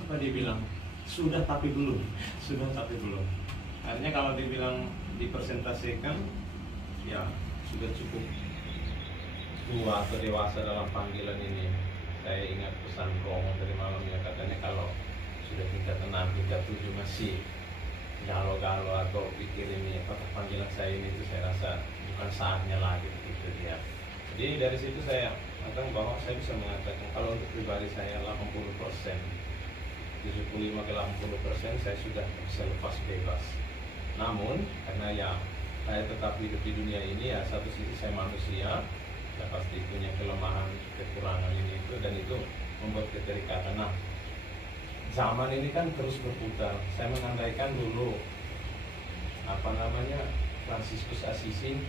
Apa dibilang? Sudah tapi belum. Sudah tapi belum. Artinya kalau dibilang dipresentasikan, ya sudah cukup tua atau dewasa dalam panggilan ini. Saya ingat pesan Romo dari malam ya, katanya kalau sudah tingkat 6, tingkat 7 masih galau-galau atau pikir ini apakah panggilan saya ini, itu saya rasa bukan saatnya lagi gitu dia. Jadi dari situ saya mengatakan bahwa saya bisa mengatakan kalau untuk pribadi saya 80%, 75 ke 80% saya sudah bisa lepas bebas. Namun karena ya saya tetap hidup di dunia ini, ya satu sisi saya manusia, saya pasti punya kelemahan, kekurangan ini itu, dan itu membuat keterikatan. Nah, zaman ini kan terus berputar. Saya mengandaikan dulu Fransiskus Assisi,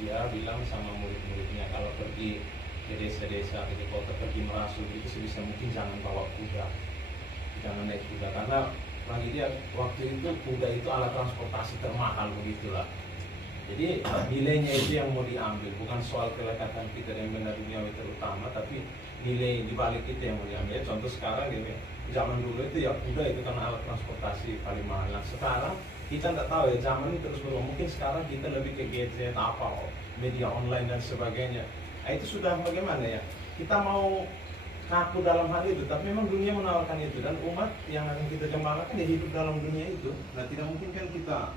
dia bilang sama murid-muridnya kalau pergi ke desa-desa, ke kota, pergi merasul itu sebisa mungkin jangan bawa kuda, jangan naik kuda, karena bagi dia waktu itu kuda itu alat transportasi termahal begitulah. Jadi nilainya itu yang mau diambil, bukan soal kelekatan kita yang benar duniawi terutama, tapi nilai di balik itu yang mau diambil. Contoh sekarang gitu, zaman dulu itu ya kuda itu karena alat transportasi paling mahal. Nah sekarang kita nggak tahu ya, zaman ini terus berubah. Mungkin sekarang kita lebih ke gadget, media online dan sebagainya. Nah, itu sudah bagaimana ya? Kita mau kaku dalam hal itu, tapi memang dunia menawarkan itu, dan umat yang akan kita jembalakan ya hidup dalam dunia itu. Nah tidak mungkin kan kita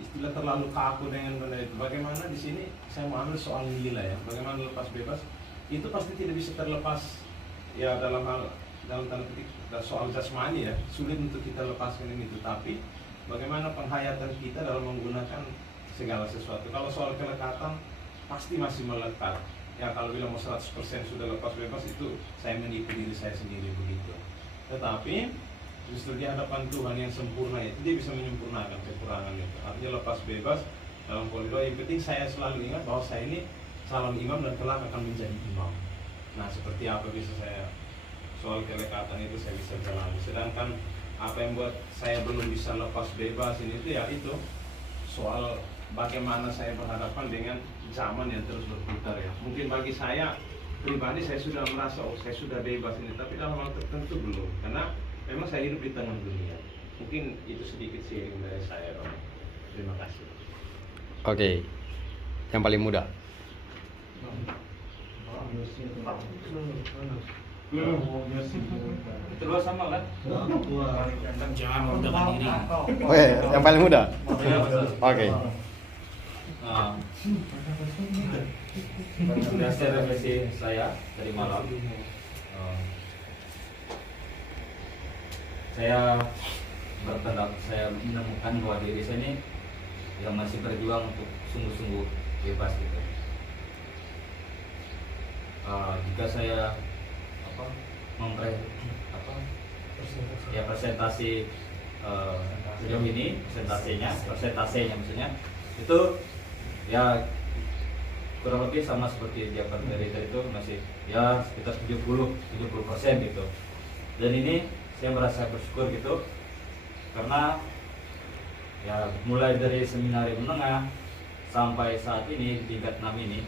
istilah terlalu kaku dengan benda itu. Bagaimana di sini saya mau ambil soal nilai ya, bagaimana lepas bebas itu pasti tidak bisa terlepas ya dalam tanda petik soal jasmani ya, sulit untuk kita lepaskan ini, tapi bagaimana penghayatan kita dalam menggunakan segala sesuatu. Kalau soal kelekatan pasti masih melekat ya, kalau bilang mau 100% sudah lepas bebas itu saya menipu diri saya sendiri begitu. Tetapi justru di hadapan Tuhan yang sempurna itu dia bisa menyempurnakan kekurangan itu. Artinya lepas bebas dalam koridor. Yang penting saya selalu ingat bahwa saya ini calon imam dan kelak akan menjadi imam. Nah seperti apa bisa saya soal kelekatan itu saya bisa jalani. Sedangkan apa yang buat saya belum bisa lepas bebas ini itu ya itu soal bagaimana saya berhadapan dengan zaman yang terus berputar ya. Mungkin bagi saya pribadi saya sudah merasa saya sudah bebas ini, tapi dalam hal tertentu belum, karena memang saya hidup di tengah dunia. Mungkin itu sedikit sharing dari saya, Romo. Terima kasih. Oke, yang paling muda. Kedua sama kan? Jangan mengundurkan diri. Oke, yang paling muda. Oke. Hasil refleksi saya dari malam, saya menemukan bahwa diri saya ini yang masih berjuang untuk sungguh-sungguh bebas gitu. Jika saya presentasi sejauh ini, presentasinya maksudnya itu ya kurang lebih sama seperti dia penderita itu, masih ya sekitar 70% gitu. Dan ini saya merasa bersyukur gitu, karena ya mulai dari seminari menengah sampai saat ini di tingkat 6 ini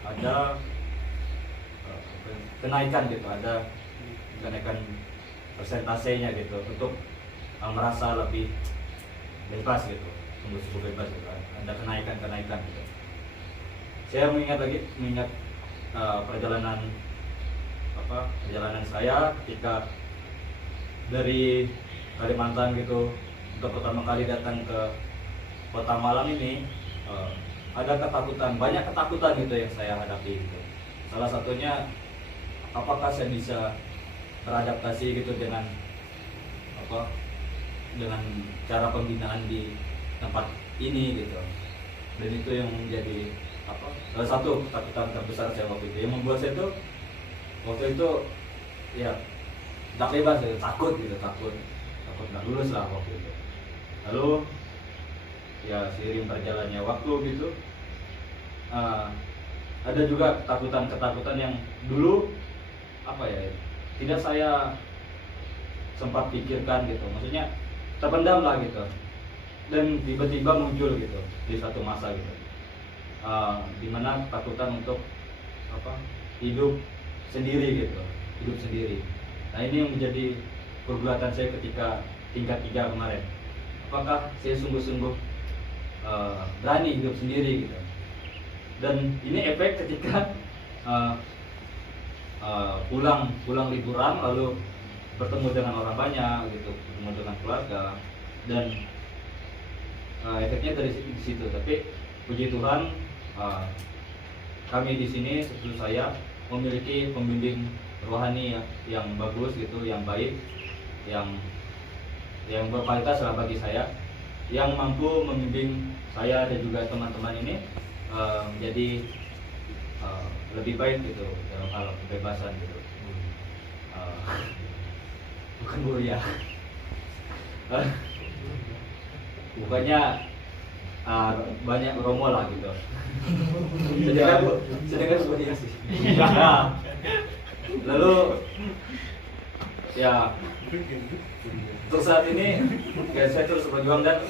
ada kenaikan gitu, ada kenaikan persentasenya gitu untuk merasa lebih bebas gitu, sungguh-sungguh bebas gitu, ada kenaikan gitu. Saya mengingat perjalanan saya ketika dari Kalimantan gitu untuk pertama kali datang ke Kota Malang ini, ada banyak ketakutan gitu yang saya hadapi gitu. Salah satunya apakah saya bisa beradaptasi gitu dengan cara pembinaan di tempat ini gitu. Dan itu yang menjadi salah satu ketakutan terbesar saya waktu itu, yang membuat saya tuh waktu itu ya tak bebas gitu, takut nggak lulus lah waktu itu. Lalu ya seiring berjalannya waktu gitu, ada juga ketakutan yang dulu tidak saya sempat pikirkan gitu, maksudnya terpendam lah gitu, dan tiba-tiba muncul gitu di satu masa gitu, dimana ketakutan untuk hidup sendiri gitu, hidup sendiri. Nah ini yang menjadi pergulatan saya ketika tingkat 3 kemarin. Apakah saya sungguh-sungguh berani hidup sendiri gitu? Dan ini efek ketika pulang liburan lalu bertemu dengan orang banyak gitu, bertemu dengan keluarga, dan efeknya dari situ. Tapi puji Tuhan, kami di sini seperti saya memiliki pembimbing rohani yang bagus gitu, yang baik, yang berkualitas lah bagi saya, yang mampu membimbing saya dan juga teman-teman ini menjadi lebih baik gitu dalam hal kebebasan gitu. Bukan mulia. Bukannya banyak romo lah gitu. Sedangkan mulia sih. Nah, lalu ya untuk saat ini ya saya terus berjuang dan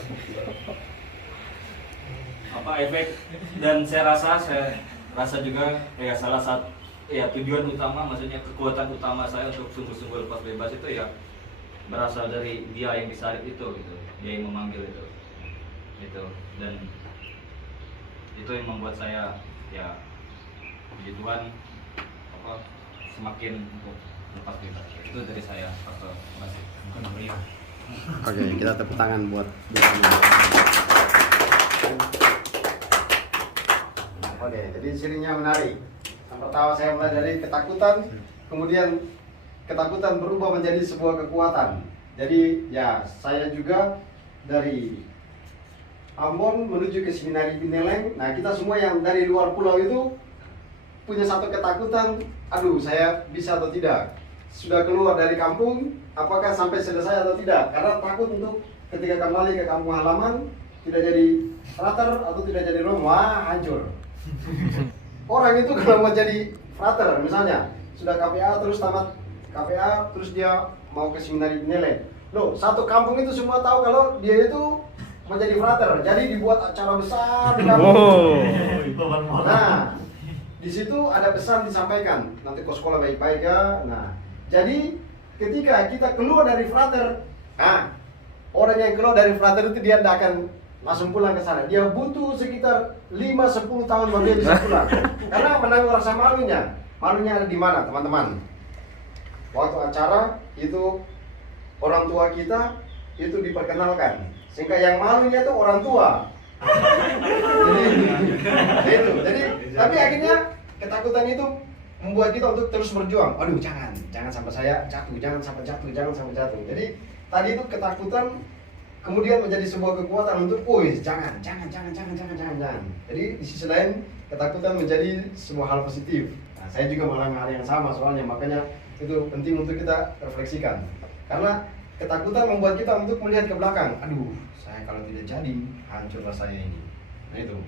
efek, dan saya rasa juga ya salah satu ya tujuan utama, maksudnya kekuatan utama saya untuk sungguh-sungguh lepas bebas itu ya berasal dari Dia yang disalib itu gitu, Dia yang memanggil itu dan itu yang membuat saya ya puji Tuhan semakin untuk lepas bebas. Itu dari saya, Pastor. Terima kasih. Oke, kita tepuk tangan buat Oke, jadi cirinya menarik. Yang pertama saya mulai dari ketakutan, kemudian ketakutan berubah menjadi sebuah kekuatan. Jadi ya saya juga dari Ambon menuju ke Seminari Bineleng. Nah kita semua yang dari luar pulau itu punya satu ketakutan, aduh saya bisa atau tidak. Sudah keluar dari kampung, apakah sampai selesai atau tidak? Karena takut untuk ketika kembali ke kampung halaman tidak jadi frater atau tidak jadi romo, wah hancur. Orang itu kalau mau jadi frater misalnya, sudah KPA terus tamat KPA terus dia mau ke Seminari Bineleng. Loh, satu kampung itu semua tahu kalau dia itu menjadi frater. Jadi dibuat acara besar di kampung. Nah, di situ ada pesan disampaikan, nanti ke sekolah baik-baik ya. Nah, jadi ketika kita keluar dari frater, orang yang keluar dari frater itu dia tidak akan langsung pulang ke sana. Dia butuh sekitar 5-10 tahun baru dia bisa pulang. Karena menanggung rasa malunya. Malunya ada di mana, teman-teman? Waktu acara itu orang tua kita itu diperkenalkan. Sehingga yang malunya itu orang tua. Jadi tapi akhirnya ketakutan itu membuat kita untuk terus berjuang. Aduh, jangan sampai saya jatuh, jangan sampai jatuh. Jadi tadi itu ketakutan kemudian menjadi sebuah kekuatan untuk, jangan. Jadi di sisi lain ketakutan menjadi sebuah hal positif. Nah, saya juga mengalami hal yang sama soalnya, makanya itu penting untuk kita refleksikan. Karena ketakutan membuat kita untuk melihat ke belakang. Aduh, saya kalau tidak jadi, hancurlah saya ini. Nah itu.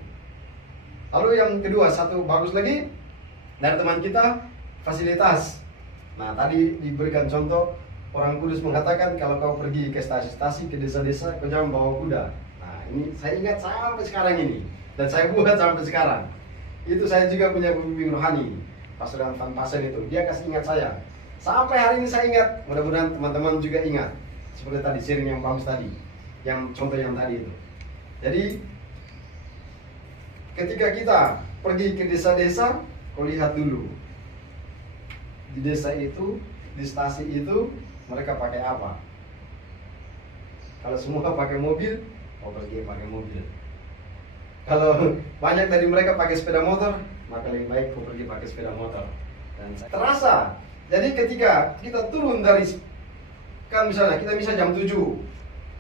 Lalu yang kedua, satu bagus lagi dari teman kita, fasilitas. Nah tadi diberikan contoh, orang Kudus mengatakan kalau kau pergi ke stasi-stasi, ke desa-desa, kau jangan bawa kuda. Nah ini saya ingat sampai sekarang ini, dan saya buat sampai sekarang. Itu saya juga punya pembimbing rohani, Pastor Van Pasen itu, dia kasih ingat saya. Sampai hari ini saya ingat, mudah-mudahan teman-teman juga ingat. Seperti tadi, sharing yang bagus tadi, yang contoh yang tadi itu. Jadi ketika kita pergi ke desa-desa, kau lihat dulu di desa itu, di stasi itu mereka pakai apa. Kalau semua pakai mobil, kau pergi pakai mobil. Kalau banyak dari mereka pakai sepeda motor, maka lebih baik kau pergi pakai sepeda motor. Dan terasa. Jadi ketika kita turun dari, kan misalnya kita bisa jam 7,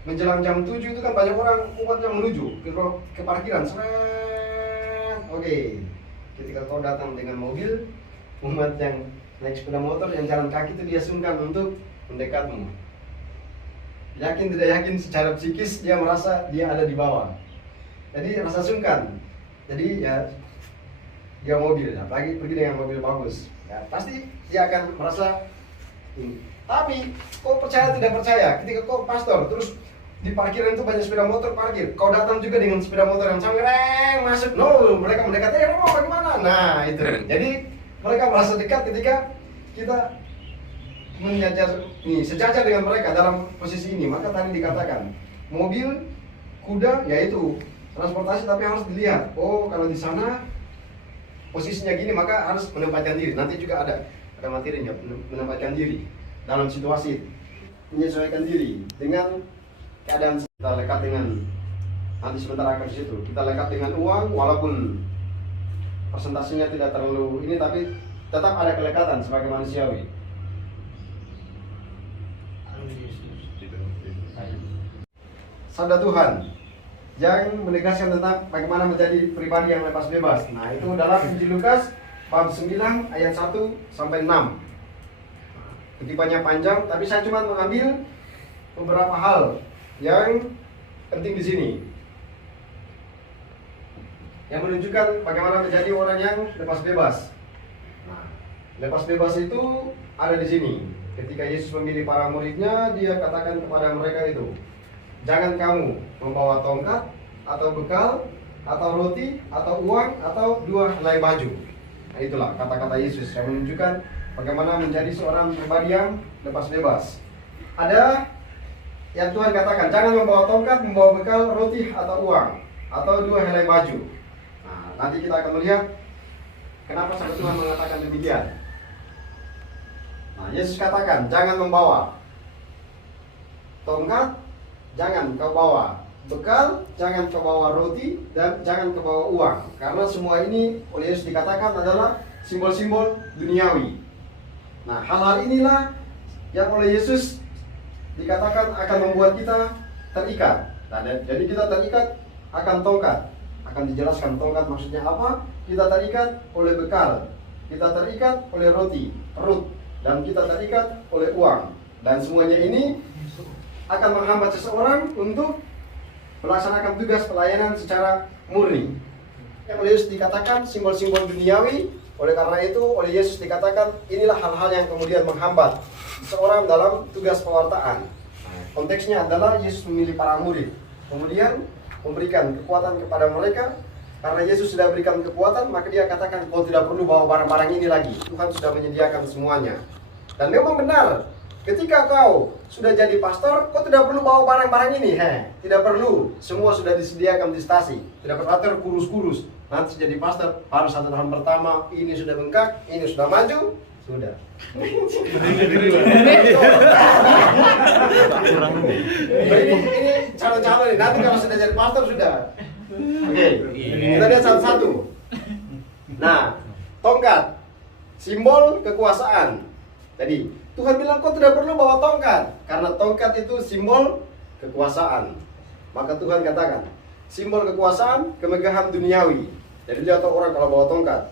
menjelang jam 7 itu kan banyak orang umatnya menuju ke parkiran. Oke. Ketika kau datang dengan mobil, umat yang naik sepeda motor, yang jalan kaki itu dia sungkan untuk mendekatmu. Yakin tidak yakin secara psikis dia merasa dia ada di bawah. Jadi rasa sungkan. Jadi ya dia mobil, apalagi pergi dengan mobil bagus. Ya, pasti dia akan merasa ini. Tapi kau percaya tidak percaya, ketika kau pastor terus di parkiran itu banyak sepeda motor parkir, kau datang juga dengan sepeda motor yang sama, masuk, mereka mendekat, mau bagaimana? Nah itu. Jadi mereka merasa dekat ketika kita sejajar dengan mereka dalam posisi ini, maka tadi dikatakan mobil, kuda, yaitu transportasi, tapi harus dilihat. Oh, kalau di sana posisinya gini, maka harus menempatkan diri. Nanti juga ada materinya, menempatkan diri dalam situasi, menyesuaikan diri dengan keadaan. Kita lekat dengan, nanti sebentar akan ke situ, kita lekat dengan uang, walaupun persentasenya tidak terlalu ini, tapi tetap ada kelekatan sebagai manusiawi. Sabda Tuhan yang menegaskan tentang bagaimana menjadi pribadi yang lepas bebas. Nah, itu dalam Injil Lukas bab 9 ayat 1 sampai 6. Kutipannya panjang, tapi saya cuma mengambil beberapa hal yang penting di sini, yang menunjukkan bagaimana menjadi orang yang lepas bebas. Nah, lepas bebas itu ada di sini. Ketika Yesus memilih para muridnya, dia katakan kepada mereka itu, jangan kamu membawa tongkat atau bekal atau roti atau uang atau 2 helai baju. Nah, itulah kata-kata Yesus yang menunjukkan bagaimana menjadi seorang pribadi yang lepas bebas. Ada yang Tuhan katakan, jangan membawa tongkat, membawa bekal, roti atau uang atau 2 helai baju. Nah, nanti kita akan melihat kenapa sabda Tuhan mengatakan demikian. Nah, Yesus katakan, jangan membawa tongkat, jangan kau bawa bekal, jangan kau bawa roti, dan jangan kau bawa uang. Karena semua ini oleh Yesus dikatakan adalah simbol-simbol duniawi. Nah, hal-hal inilah yang oleh Yesus dikatakan akan membuat kita terikat. Nah, jadi kita terikat akan tongkat. Akan dijelaskan tongkat maksudnya apa. Kita terikat oleh bekal, kita terikat oleh roti, perut, dan kita terikat oleh uang. Dan semuanya ini akan menghambat seseorang untuk melaksanakan tugas pelayanan secara murni. Yang oleh Yesus dikatakan simbol-simbol duniawi. Oleh karena itu, oleh Yesus dikatakan inilah hal-hal yang kemudian menghambat seseorang dalam tugas pewartaan. Konteksnya adalah Yesus memilih para murid, kemudian memberikan kekuatan kepada mereka. Karena Yesus sudah berikan kekuatan, maka dia katakan, kau tidak perlu bawa barang-barang ini lagi. Tuhan sudah menyediakan semuanya. Dan memang benar, ketika kau sudah jadi pastor, kau tidak perlu bawa barang-barang ini. Tidak perlu, semua sudah disediakan di stasi. Tidak perlu atur kurus-kurus. Nanti jadi pastor, harus 1 tahun pertama, ini sudah bengkak, ini sudah maju, sudah. Ini calon-calon nih, nanti kalau sudah jadi pastor sudah. Oke, kita lihat satu-satu. Nah, tongkat, simbol kekuasaan. Tadi Tuhan bilang kau tidak perlu bawa tongkat, karena tongkat itu simbol kekuasaan. Maka Tuhan katakan, simbol kekuasaan, kemegahan duniawi. Jadi dia tahu orang kalau bawa tongkat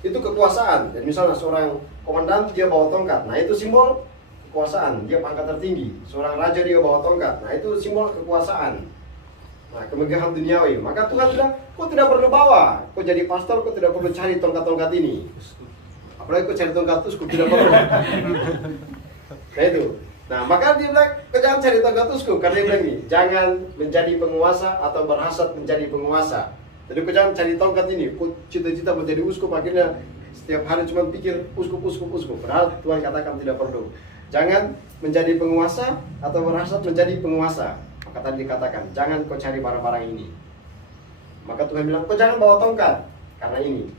itu kekuasaan. Jadi misalnya seorang komandan dia bawa tongkat, nah itu simbol kekuasaan, dia pangkat tertinggi. Seorang raja dia bawa tongkat, nah itu simbol kekuasaan. Nah, kemegahan duniawi. Maka Tuhan bilang, kau tidak perlu bawa. Kau jadi pastor, kau tidak perlu cari tongkat-tongkat ini. Apalagi kau cari tongkat uskup, tidak perlu. Nah itu. Nah, maka dia bilang, kau jangan cari tongkat uskup. Karena dia bilang ini, jangan menjadi penguasa atau berhasad menjadi penguasa. Jadi kau jangan cari tongkat ini. Kau cita-cita menjadi uskup, akhirnya setiap hari cuma pikir uskup. Padahal Tuhan katakan tidak perlu. Jangan menjadi penguasa atau berhasad menjadi penguasa. Maka tadi dikatakan, jangan kau cari barang-barang ini. Maka Tuhan bilang, kau jangan bawa tongkat. Karena ini,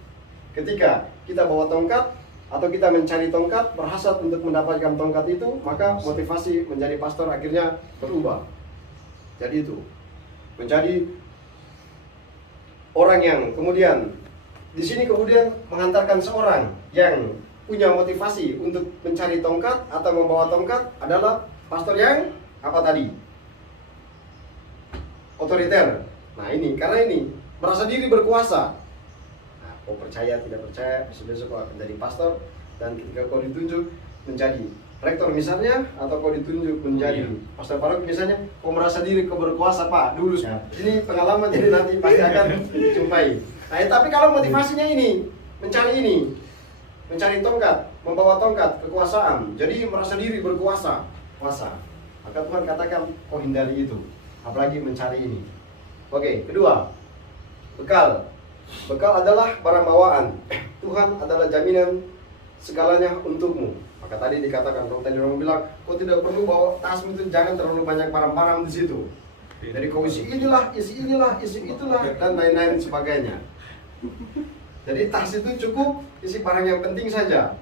ketika kita bawa tongkat atau kita mencari tongkat, berhasad untuk mendapatkan tongkat itu, maka motivasi menjadi pastor akhirnya berubah. Jadi itu, menjadi orang yang kemudian di sini kemudian mengantarkan seorang yang punya motivasi untuk mencari tongkat atau membawa tongkat adalah pastor yang apa tadi? Otoriter. Nah ini, karena ini merasa diri berkuasa. Nah, kau percaya tidak percaya, besok-besok kau akan jadi pastor. Dan ketika kau ditunjuk menjadi rektor misalnya, atau kau ditunjuk menjadi pastor paroki misalnya, kau merasa diri kau berkuasa pak dulu. Ini pengalaman, jadi nanti pasti akan jumpai. Nah tapi kalau motivasinya ini, mencari tongkat, membawa tongkat, kekuasaan, jadi merasa diri berkuasa, kuasa, maka Tuhan katakan kau hindari itu. Apalagi mencari ini. Oke, kedua, bekal. Bekal adalah barang bawaan. Tuhan adalah jaminan segalanya untukmu. Maka tadi dikatakan, kalau tadi orang bilang, kau tidak perlu bawa tasmu itu, jangan terlalu banyak barang-barang di situ. Jadi kau isi inilah, isi itulah, dan lain-lain sebagainya. Jadi tas itu cukup isi barang yang penting saja.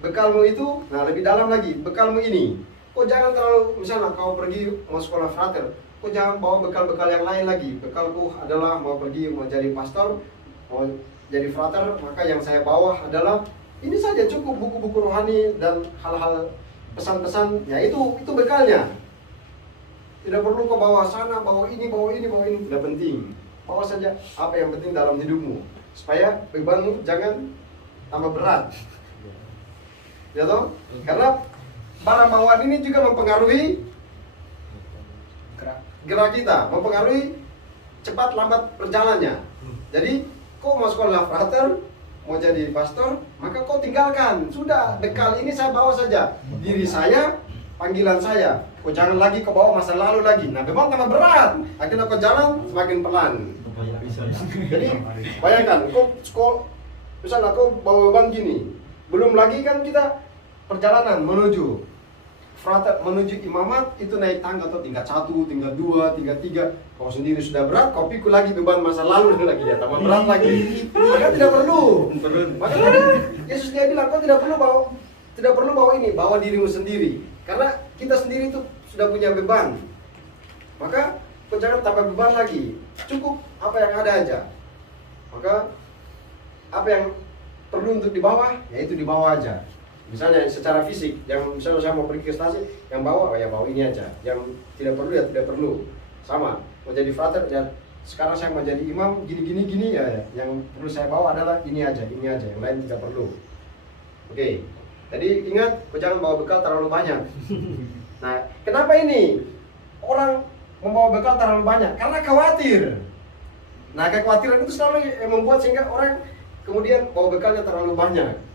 Bekalmu itu, nah lebih dalam lagi, bekalmu ini. Kau jangan terlalu, misalnya kau pergi mau sekolah frater, kau jangan bawa bekal-bekal yang lain lagi. Bekalku adalah mau pergi, mau jadi pastor, mau jadi frater, maka yang saya bawa adalah ini saja, cukup buku-buku rohani dan hal-hal pesan-pesan. Ya itu bekalnya. Tidak perlu kau bawa sana, bawa ini, tidak penting. Bawa saja apa yang penting dalam hidupmu, supaya bebanmu jangan tambah berat. Ya toh? Karena barang bawaan ini juga mempengaruhi gerak kita, mempengaruhi cepat lambat perjalannya. Jadi, kau mau sekolah frater, mau jadi pastor, maka kau tinggalkan. Sudah, bekal ini saya bawa saja. Diri saya, panggilan saya. Kau jangan lagi kau bawa masa lalu lagi. Nah, beban tambah berat. Akhirnya kau jalan semakin pelan. Jadi, bayangkan, kau misalnya kau bawa beban gini. Belum lagi kan kita perjalanan menuju frater, menuju imamat, itu naik tangga atau tingkat 1, tingkat 2, tingkat 3. Kau sendiri sudah berat, kau pikul lagi beban masa lalu lagi dia tambah berat lagi. Maka tidak perlu. Maka tadi Yesus dia bilang, kau tidak perlu bawa ini, bawa dirimu sendiri. Karena kita sendiri itu sudah punya beban. Maka kau jangan tambah beban lagi. Cukup apa yang ada aja. Maka apa yang perlu untuk dibawa, ya itu dibawa aja. Misalnya secara fisik, yang misalnya saya mau pergi ke stasi, yang bawa, ya bawa ini aja. Yang tidak perlu ya tidak perlu. Sama, mau jadi frater, ya sekarang saya mau jadi imam, gini, ya yang perlu saya bawa adalah ini aja, yang lain tidak perlu. Oke, jadi ingat, jangan bawa bekal terlalu banyak. Nah, kenapa ini orang membawa bekal terlalu banyak? Karena khawatir. Nah, kekhawatiran itu selalu yang membuat sehingga orang kemudian bawa bekalnya terlalu banyak.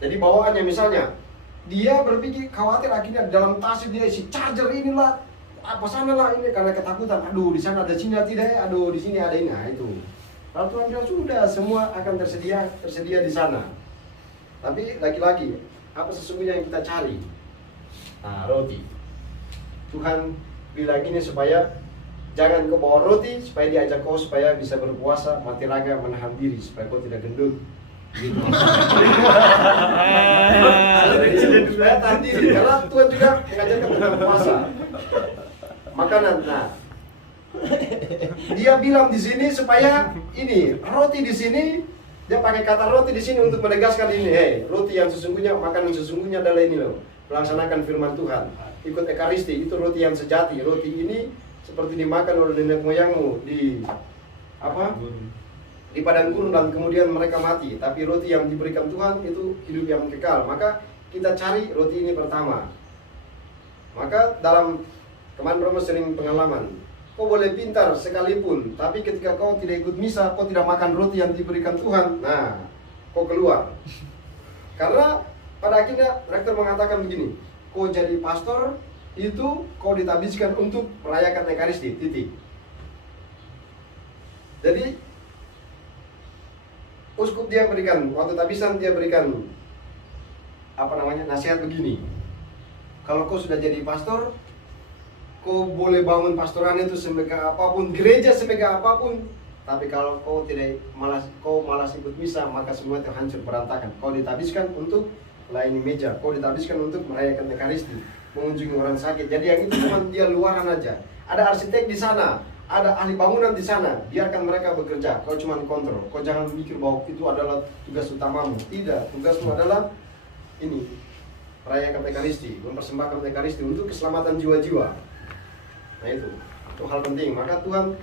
Jadi bawaannya misalnya, dia berpikir khawatir akhirnya dalam tas dia isi charger inilah, apa sana lah ini, karena ketakutan. Aduh, di sana ada sini tidak, aduh di sini ada ini. Nah, itu. Lalu Tuhan bilang sudah, semua akan tersedia di sana. Tapi lagi-lagi, apa sesungguhnya yang kita cari? Nah, roti. Tuhan bilang ini supaya jangan kau bawa roti, supaya diajak kau supaya bisa berpuasa, mati raga, menahan diri, supaya kau tidak gendut. Gitu. Supaya tahan diri, karena Tuhan juga mengajarkan tentang puasa, makanan. Nah, dia bilang di sini supaya ini roti di sini, dia pakai kata roti di sini untuk menegaskan ini. Roti yang sesungguhnya, makanan sesungguhnya adalah ini loh, melaksanakan firman Tuhan, ikut ekaristi, itu roti yang sejati. Roti ini seperti dimakan oleh nenek moyangmu di di padang gurun dan kemudian mereka mati. Tapi roti yang diberikan Tuhan itu hidup yang kekal. Maka kita cari roti ini pertama. Maka dalam kemarin Romo sering pengalaman, kau boleh pintar sekalipun, tapi ketika kau tidak ikut misa, kau tidak makan roti yang diberikan Tuhan, nah kau keluar. Karena pada akhirnya rektor mengatakan begini, kau jadi pastor itu kau ditabiskan untuk merayakan ekaristi, titik. Jadi uskup dia berikan, waktu tabisan dia berikan nasihat begini. Kalau kau sudah jadi pastor, kau boleh bangun pastoran itu semegah apapun, gereja semegah apapun, tapi kalau kau malas ikut misa, maka semua itu hancur berantakan. Kau ditabiskan untuk melayani meja, kau ditabiskan untuk merayakan ekaristi, mengunjungi orang sakit. Jadi yang itu cuma dia luaran aja. Ada arsitek di sana, ada ahli bangunan di sana, biarkan mereka bekerja. Kau cuma kontrol. Kau jangan mikir bahwa itu adalah tugas utamamu. Tidak, tugasmu adalah ini, merayakan ekaristi, mempersembahkan ekaristi untuk keselamatan jiwa-jiwa. Nah itu hal penting. Maka Tuhan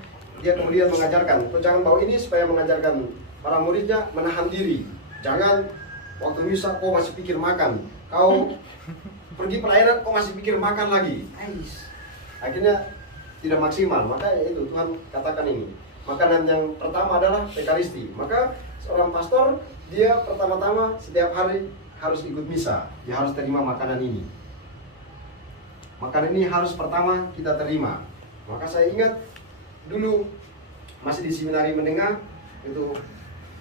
dia kemudian mengajarkan, kau jangan bawa ini supaya mengajarkan para muridnya menahan diri. Jangan waktu misa kau masih pikir makan, kau pergi pelayanan kau masih pikir makan lagi. Akhirnya tidak maksimal. Maka itu Tuhan katakan ini. Makanan yang pertama adalah ekaristi. Maka seorang pastor dia pertama-tama setiap hari harus ikut misa. Dia harus terima makanan ini. Makanan ini harus pertama kita terima. Maka saya ingat dulu masih di seminari menengah itu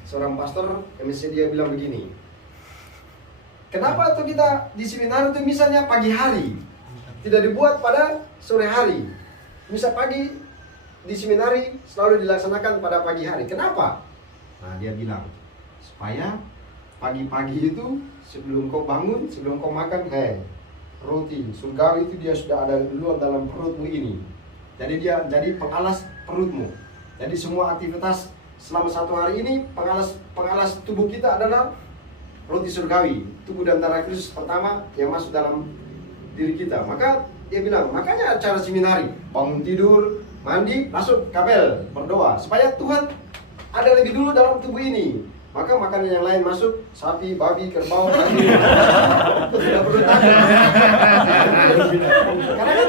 seorang pastor MSc dia bilang begini, Kenapa tuh kita di seminar itu misalnya pagi hari, tidak dibuat pada sore hari. Misal pagi di seminari selalu dilaksanakan pada pagi hari. Kenapa? Nah, dia bilang supaya pagi-pagi itu sebelum kau bangun, sebelum kau makan, roti surgawi itu dia sudah ada duluan dalam perutmu ini. Jadi dia jadi pengalas perutmu. Jadi semua aktivitas selama satu hari ini pengalas tubuh kita adalah roti surgawi, tubuh dan darah Kristus pertama yang masuk dalam diri kita. Maka dia bilang, makanya acara seminari, bangun tidur, mandi, masuk kapel, berdoa supaya Tuhan ada lebih dulu dalam tubuh ini. Maka makanan yang lain masuk, sapi, babi, kerbau, anjing. Tidak perlu takut. Karena kan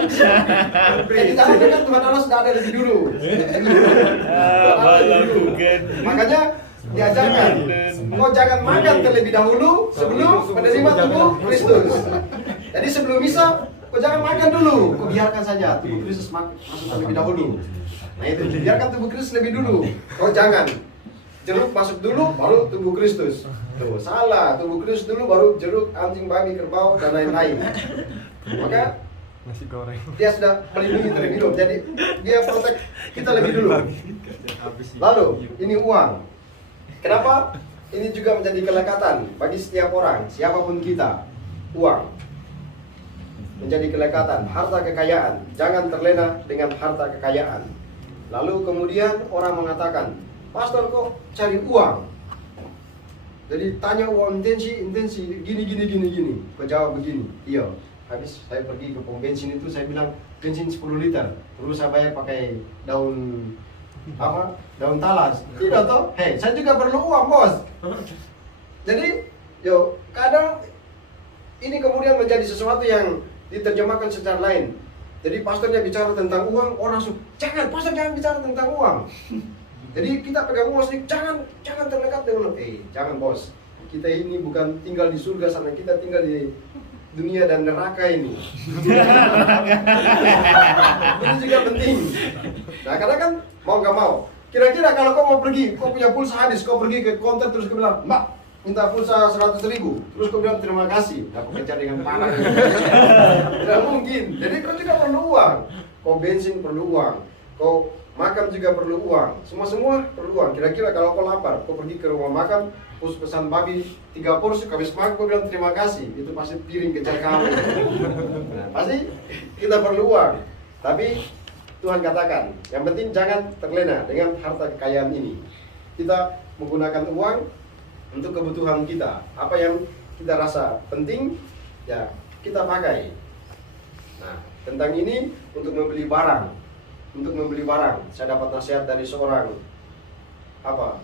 kita kan Tuhan Allah sudah ada lebih dulu. Makanya diajarkan, kau jangan makan terlebih dahulu sebelum menerima tubuh Kristus. Jadi sebelum misa, kau jangan makan dulu, kau biarkan saja tubuh Kristus masuk terlebih dahulu. Nah itu, biarkan tubuh Kristus lebih dulu. Kau jangan jeruk masuk dulu, baru tubuh Kristus. Tuh, salah, tubuh Kristus dulu, baru jeruk, anjing, babi, kerbau, dan lain-lain. Maka dia sudah melindungi terlebih dulu, jadi dia protek kita lebih dulu. Lalu, ini uang. Kenapa? Ini juga menjadi kelekatan bagi setiap orang, siapapun kita. Uang menjadi kelekatan, harta kekayaan. Jangan terlena dengan harta kekayaan. Lalu kemudian orang mengatakan, pastor kok cari uang? Jadi tanya uang intensi, gini. Kau jawab begini, iya. Habis saya pergi ke pom bensin itu, saya bilang bensin 10 liter. Terus saya bayar pakai daun talas. Tidak toh? Saya juga perlu uang, bos. Jadi, kadang ini kemudian menjadi sesuatu yang diterjemahkan secara lain. Jadi pastornya bicara tentang uang, orang langsung, pastor jangan bicara tentang uang. Jadi kita pegang uang sedikit, jangan terdekat dengan jangan bos. Kita ini bukan tinggal di surga sana, kita tinggal di dunia dan neraka ini. Itu juga penting. Nah, karena kan mau nggak mau. Kira-kira kalau kau mau pergi, kau punya pulsa habis, kau pergi ke konter terus kau bilang, Mbak, minta pulsa 100.000. Terus kau bilang terima kasih. Aku kejar dengan panah. Tidak mungkin. Jadi kau juga perlu uang. Kau bensin perlu uang. Kau makan juga perlu uang. Semua perlu uang. Kira-kira kalau kau lapar, kau pergi ke rumah makan, terus pesan babi 3 porsi, habis makan kau bilang terima kasih. Itu pasti piring kejar kamu. Nah, pasti kita perlu uang. Tapi Tuhan katakan, yang penting jangan terlena dengan harta kekayaan ini. Kita menggunakan uang untuk kebutuhan kita. Apa yang kita rasa penting, ya kita pakai. Nah, tentang ini untuk membeli barang. Saya dapat nasihat dari seorang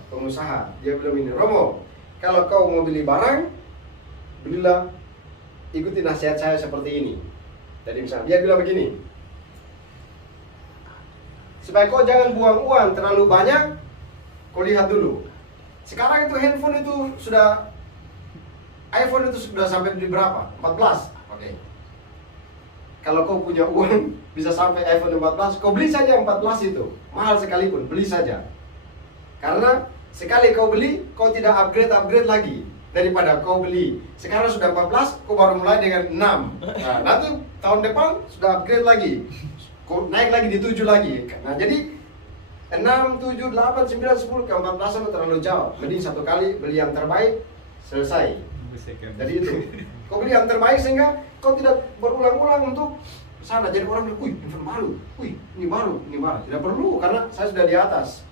pengusaha. Dia bilang ini, Romo, kalau kau mau beli barang, belilah, ikuti nasihat saya seperti ini. Jadi misalnya dia bilang begini, supaya kau jangan buang uang terlalu banyak, kau lihat dulu. Sekarang itu handphone itu sudah, iPhone itu sudah sampai di berapa? 14. Oke. Kalau kau punya uang bisa sampai iPhone 14, kau beli saja 14 itu. Mahal sekalipun, beli saja. Karena sekali kau beli, kau tidak upgrade lagi. Daripada kau beli sekarang sudah 14, kau baru mulai dengan 6. Nah, nanti tahun depan sudah upgrade lagi. Kau naik lagi di 7 lagi. Nah, jadi 6, 7, 8, 9, 10 ke 14 terlalu jauh. Mending satu kali beli yang terbaik, selesai. Jadi itu. Kau beli yang terbaik sehingga kau tidak berulang-ulang untuk sana. Jadi orang bilang, handphone baru. Ini baru. Tidak perlu karena saya sudah di atas.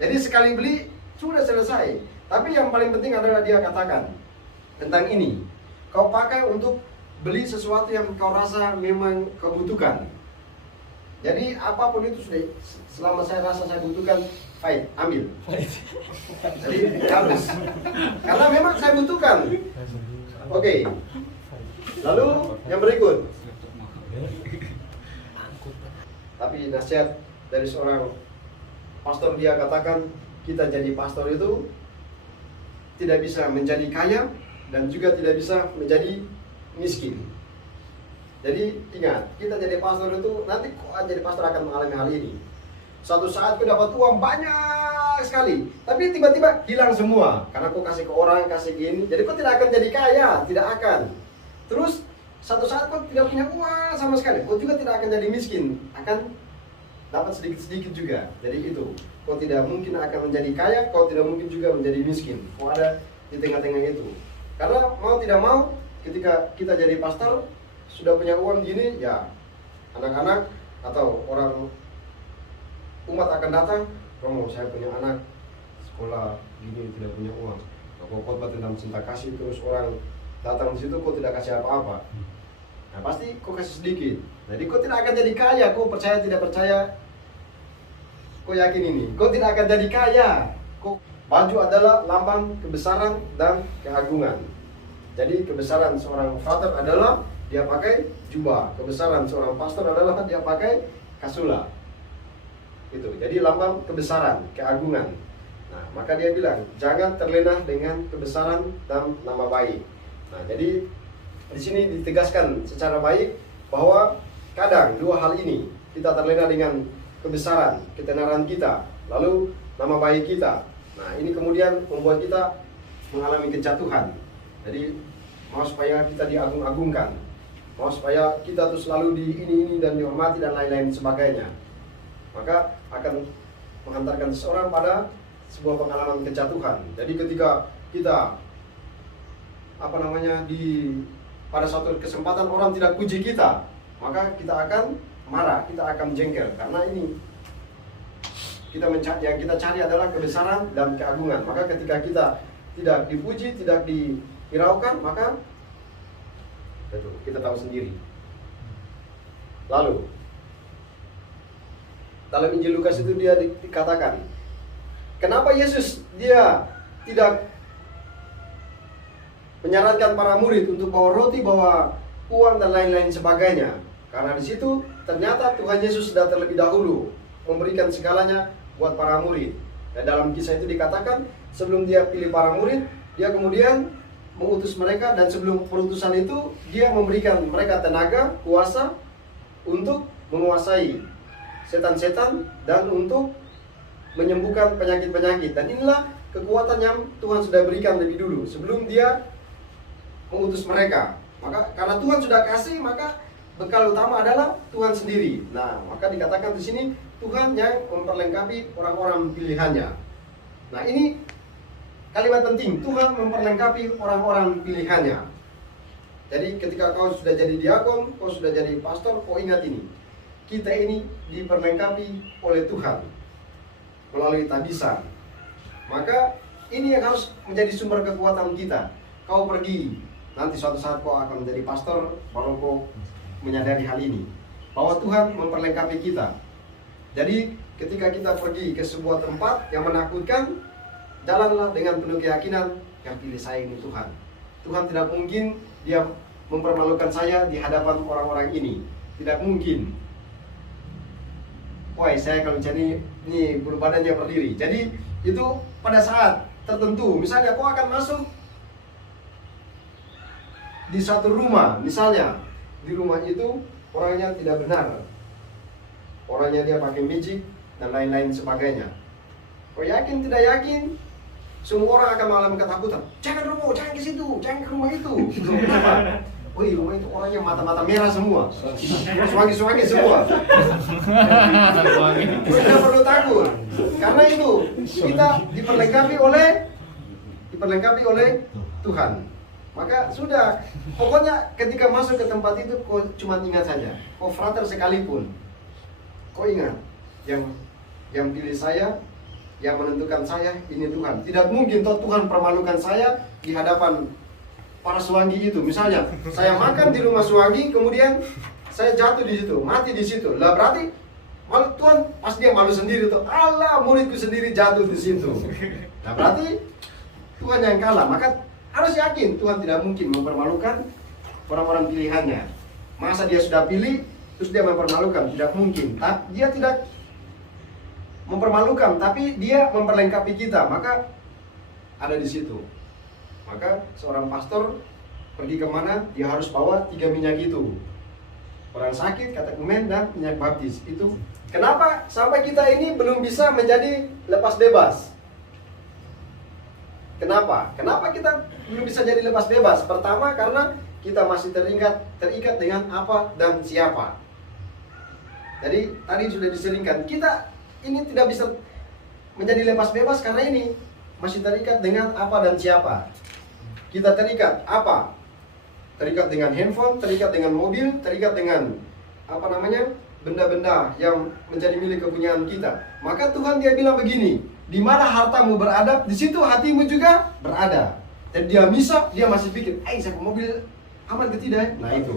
Jadi sekali beli sudah selesai. Tapi yang paling penting adalah dia katakan tentang ini. Kau pakai untuk beli sesuatu yang kau rasa memang kau butuhkan. Jadi apapun itu sudah, selama saya rasa saya butuhkan, ambil. Jadi habis. Karena memang saya butuhkan. Oke. Lalu yang berikut. Tapi nasihat dari seorang pastor, dia katakan kita jadi pastor itu tidak bisa menjadi kaya dan juga tidak bisa menjadi miskin. Jadi ingat, kita jadi pastor itu nanti kok jadi pastor akan mengalami hal ini. Suatu saat kau dapat uang banyak sekali, tapi tiba-tiba hilang semua karena kau kasih ke orang, kasih gini. Jadi kau tidak akan jadi kaya, tidak akan. Terus satu saat kau tidak punya uang sama sekali, kau juga tidak akan jadi miskin, akan dapat sedikit-sedikit juga. Jadi itu, kau tidak mungkin akan menjadi kaya, kau tidak mungkin juga menjadi miskin. Kau ada di tengah-tengah itu. Karena mau tidak mau, ketika kita jadi pastor sudah punya uang gini, ya anak-anak atau orang umat akan datang, Romo saya punya anak sekolah gini tidak punya uang. Kau khotbah tentang cinta kasih, terus orang datang di situ kau tidak kasih apa-apa. Nah pasti kau kasih sedikit. Jadi kau tidak akan jadi kaya. Kau percaya tidak percaya, kau yakin ini, kau tidak akan jadi kaya. Baju adalah lambang kebesaran dan keagungan. Jadi kebesaran seorang frater adalah dia pakai jubah. Kebesaran seorang pastor adalah dia pakai kasula. Itu. Jadi lambang kebesaran, keagungan. Nah, maka dia bilang, jangan terlena dengan kebesaran dan nama baik. Nah, jadi di sini ditegaskan secara baik bahwa kadang dua hal ini, kita terlena dengan kebesaran, ketenaran kita, lalu nama baik kita. Nah, ini kemudian membuat kita mengalami kejatuhan. Jadi mau supaya kita diagung-agungkan, mau supaya kita tuh selalu di ini dan dihormati dan lain-lain sebagainya, maka akan menghantarkan seseorang pada sebuah pengalaman kejatuhan. Jadi ketika kita pada suatu kesempatan orang tidak puji kita, maka kita akan marah, kita akan jengkel, karena ini yang kita cari adalah kebesaran dan keagungan. Maka ketika kita tidak dipuji, tidak dihiraukan, maka kita tahu sendiri. Lalu dalam Injil Lukas itu dia dikatakan, kenapa Yesus dia tidak menyarankan para murid untuk bawa roti, bawa uang dan lain-lain sebagainya? Karena di situ ternyata Tuhan Yesus sudah terlebih dahulu memberikan segalanya buat para murid. Dan dalam kisah itu dikatakan, sebelum dia pilih para murid, dia kemudian mengutus mereka, dan sebelum perutusan itu dia memberikan mereka tenaga, kuasa untuk menguasai setan-setan dan untuk menyembuhkan penyakit-penyakit. Dan inilah kekuatan yang Tuhan sudah berikan lebih dulu sebelum dia mengutus mereka. Maka karena Tuhan sudah kasih, maka bekal utama adalah Tuhan sendiri. Nah, maka dikatakan di sini Tuhan yang memperlengkapi orang-orang pilihannya. Nah, ini kalimat penting, Tuhan memperlengkapi orang-orang pilihannya. Jadi ketika kau sudah jadi diakon, kau sudah jadi pastor, kau ingat ini, kita ini diperlengkapi oleh Tuhan melalui tabisan. Maka ini yang harus menjadi sumber kekuatan kita. Kau pergi, nanti suatu saat kau akan menjadi pastor, baru kau menyadari hal ini, bahwa Tuhan memperlengkapi kita. Jadi ketika kita pergi ke sebuah tempat yang menakutkan, jalanlah dengan penuh keyakinan, yang pilih saya ini Tuhan. Tuhan tidak mungkin dia mempermalukan saya di hadapan orang-orang ini. Tidak mungkin. Woi, saya kalau jadi ini bulu badannya berdiri. Jadi itu pada saat tertentu, misalnya kau akan masuk di satu rumah, misalnya di rumah itu orangnya tidak benar, orangnya dia pakai magic dan lain-lain sebagainya. Kau yakin tidak yakin, semua orang akan mengalami ketakutan. Jangan Romo, jangan ke situ, jangan ke rumah itu. Kenapa? Wih, rumah itu orangnya mata-mata merah semua, suwangi-suwangi semua. Tidak perlu takut, karena itu kita diperlengkapi oleh Tuhan. Maka sudah, pokoknya ketika masuk ke tempat itu, kau cuma ingat saja, kau frater sekalipun, kau ingat yang pilih saya, yang menentukan saya ini Tuhan. Tidak mungkin toh Tuhan permalukan saya di hadapan para suwangi itu. Misalnya saya makan di rumah suwangi, kemudian saya jatuh di situ, mati di situ. Lah berarti malu Tuhan, pas dia malu sendiri tuh. Allah, muridku sendiri jatuh di situ. Nah berarti Tuhan yang kalah. Maka harus yakin Tuhan tidak mungkin mempermalukan orang-orang pilihannya. Masa dia sudah pilih terus dia mempermalukan? Tidak mungkin. Dia tidak mempermalukan, tapi dia memperlengkapi kita. Maka ada di situ. Maka seorang pastor pergi kemana, dia harus bawa 3 minyak itu. Orang sakit, katekumen, dan minyak baptis. Itu kenapa sampai kita ini belum bisa menjadi lepas bebas. Kenapa? Kenapa kita belum bisa jadi lepas bebas? Pertama, karena kita masih terikat dengan apa dan siapa. Jadi tadi sudah diseringkan, kita ini tidak bisa menjadi lepas bebas karena ini masih terikat dengan apa dan siapa. Kita terikat apa? Terikat dengan handphone, terikat dengan mobil, terikat dengan apa namanya, benda-benda yang menjadi milik kepunyaan kita. Maka Tuhan dia bilang begini, di mana hartamu berada, di situ hatimu juga berada. Dan dia bisa, dia masih pikir, saya mobil aman ke tidak? Nah itu.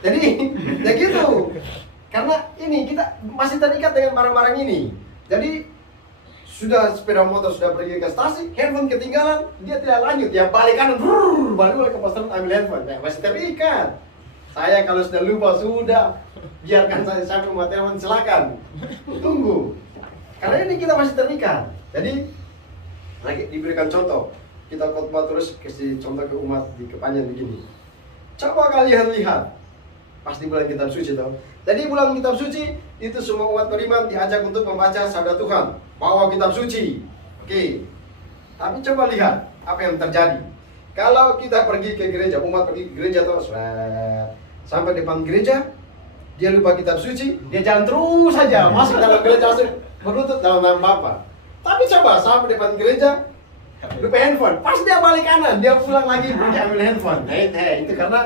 Jadi, ya gitu. Karena ini kita masih terikat dengan barang-barang ini. Jadi sudah sepeda motor sudah pergi ke stasi, handphone ketinggalan, dia tidak lanjut, dia balik kanan, balik lagi ke pos ambil handphone, masih terikat. Saya kalau sudah lupa sudah, biarkan saya sampai rumah telepon, silakan tunggu. Karena ini kita masih terikat. Jadi lagi diberikan contoh, kita khotbah terus kasih contoh ke umat di Kepanjen begini. Coba kalian lihat, pasti bulan kitab suci toh. Jadi bulan kitab suci itu semua umat beriman diajak untuk membaca sabda Tuhan, bawa kitab suci. Oke. Tapi coba lihat apa yang terjadi. Kalau kita pergi ke gereja, umat pergi ke gereja toh, sampai depan gereja, dia lupa kitab suci, dia jalan terus saja masuk dalam gereja langsung berlutut dalam nama Bapa. Tapi coba sampai depan gereja, lupa handphone, pas dia balik kanan, dia pulang lagi pergi ambil handphone. Itu karena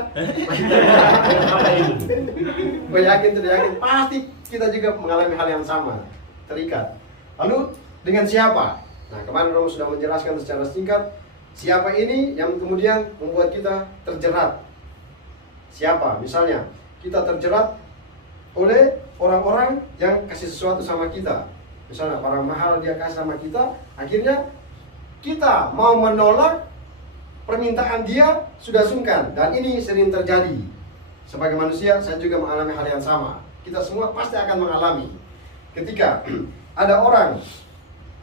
gue yakin tidak yakin pasti kita juga mengalami hal yang sama, terikat. Lalu dengan siapa? Nah kemarin Romo sudah menjelaskan secara singkat siapa ini yang kemudian membuat kita terjerat. Siapa? Misalnya kita terjerat oleh orang-orang yang kasih sesuatu sama kita. Misalnya barang mahal dia kasih sama kita, akhirnya kita mau menolak permintaan dia sudah sungkan. Dan ini sering terjadi. Sebagai manusia saya juga mengalami hal yang sama. Kita semua pasti akan mengalami. Ketika ada orang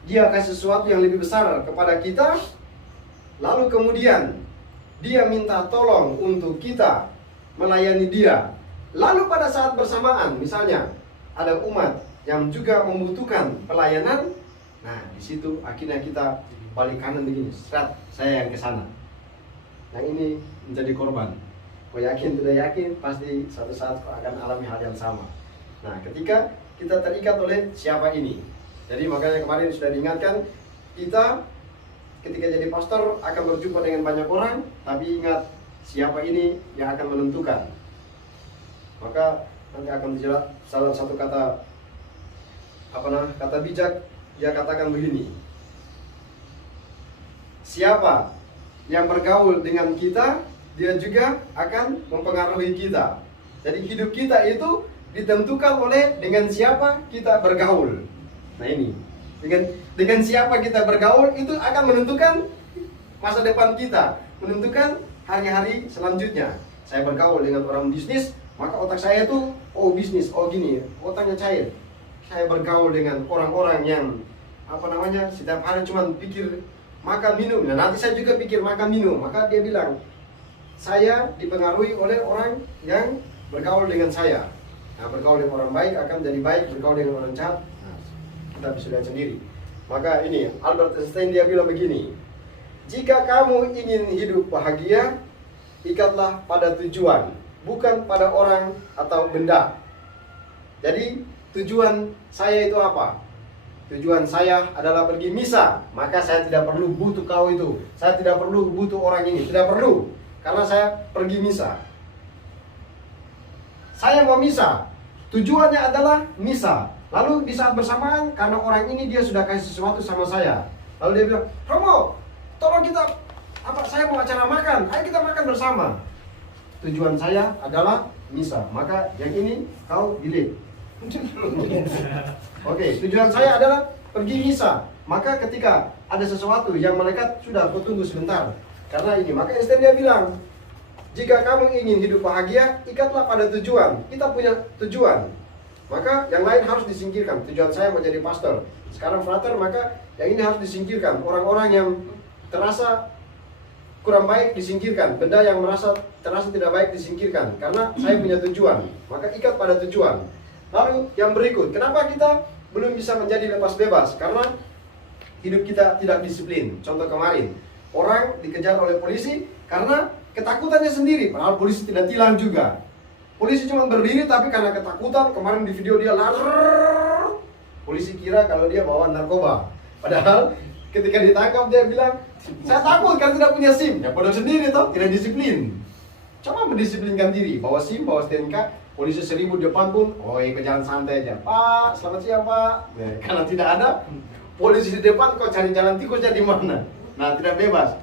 dia kasih sesuatu yang lebih besar kepada kita, lalu kemudian dia minta tolong untuk kita melayani dia. Lalu pada saat bersamaan, misalnya ada umat yang juga membutuhkan pelayanan, nah di situ akhirnya kita balik kanan begini, saya yang ke sana. Yang ini menjadi korban. Mau yakin tidak yakin, pasti suatu saat akan alami hal yang sama. Nah, ketika kita terikat oleh siapa ini. Jadi makanya kemarin sudah diingatkan, kita ketika jadi pastor akan berjumpa dengan banyak orang, tapi ingat siapa ini yang akan menentukan. Maka nanti akan dijelaskan salah satu kata kata bijak, dia katakan begini. Siapa yang bergaul dengan kita, dia juga akan mempengaruhi kita. Jadi hidup kita itu ditentukan oleh dengan siapa kita bergaul. Nah ini, dengan siapa kita bergaul itu akan menentukan masa depan kita, menentukan hari-hari selanjutnya. Saya bergaul dengan orang bisnis, maka otak saya itu bisnis, gini, otaknya cair. Saya bergaul dengan orang-orang yang setiap hari cuma pikir makan minum. Nah, nanti saya juga pikir makan minum. Maka dia bilang, saya dipengaruhi oleh orang yang bergaul dengan saya. Nah, bergaul dengan orang baik akan jadi baik, bergaul dengan orang jahat, nah, kita bisa lihat sendiri. Maka ini, Albert Einstein dia bilang begini, jika kamu ingin hidup bahagia, ikatlah pada tujuan, bukan pada orang atau benda. Jadi, tujuan saya itu apa? Tujuan saya adalah pergi misa, maka saya tidak perlu butuh kau itu. Saya tidak perlu butuh orang ini, tidak perlu. Karena saya pergi misa. Saya mau misa, tujuannya adalah misa. Lalu di saat bersamaan, karena orang ini dia sudah kasih sesuatu sama saya. Lalu dia bilang, Romo, tolong kita, saya mau acara makan, ayo kita makan bersama. Tujuan saya adalah misa, maka yang ini kau delete. Oke, tujuan saya adalah pergi misa. Maka ketika ada sesuatu yang melekat, sudah kau tunggu sebentar. Karena ini, maka Einstein dia bilang, jika kamu ingin hidup bahagia, ikatlah pada tujuan. Kita punya tujuan. Maka yang lain harus disingkirkan. Tujuan saya menjadi pastor, sekarang frater, maka yang ini harus disingkirkan. Orang-orang yang terasa kurang baik disingkirkan. Benda yang terasa tidak baik disingkirkan. Karena saya punya tujuan. Maka ikat pada tujuan. Lalu yang berikut, kenapa kita belum bisa menjadi lepas bebas? Karena hidup kita tidak disiplin. Contoh kemarin, orang dikejar oleh polisi karena ketakutannya sendiri, padahal polisi tidak tilang juga. Polisi cuma berdiri tapi karena ketakutan, kemarin di video dia lari. Polisi kira kalau dia bawa narkoba. Padahal ketika ditangkap dia bilang, saya takut kan tidak punya SIM. Ya bodoh sendiri toh, tidak disiplin. Coba mendisiplinkan diri, bawa SIM, bawa STNK, polisi 1000 depan pun, oh ikut jalan santai aja. Pak, selamat siang Pak. Ya, karena tidak ada polisi di depan, kok cari jalan tikusnya di mana? Nah, tidak bebas.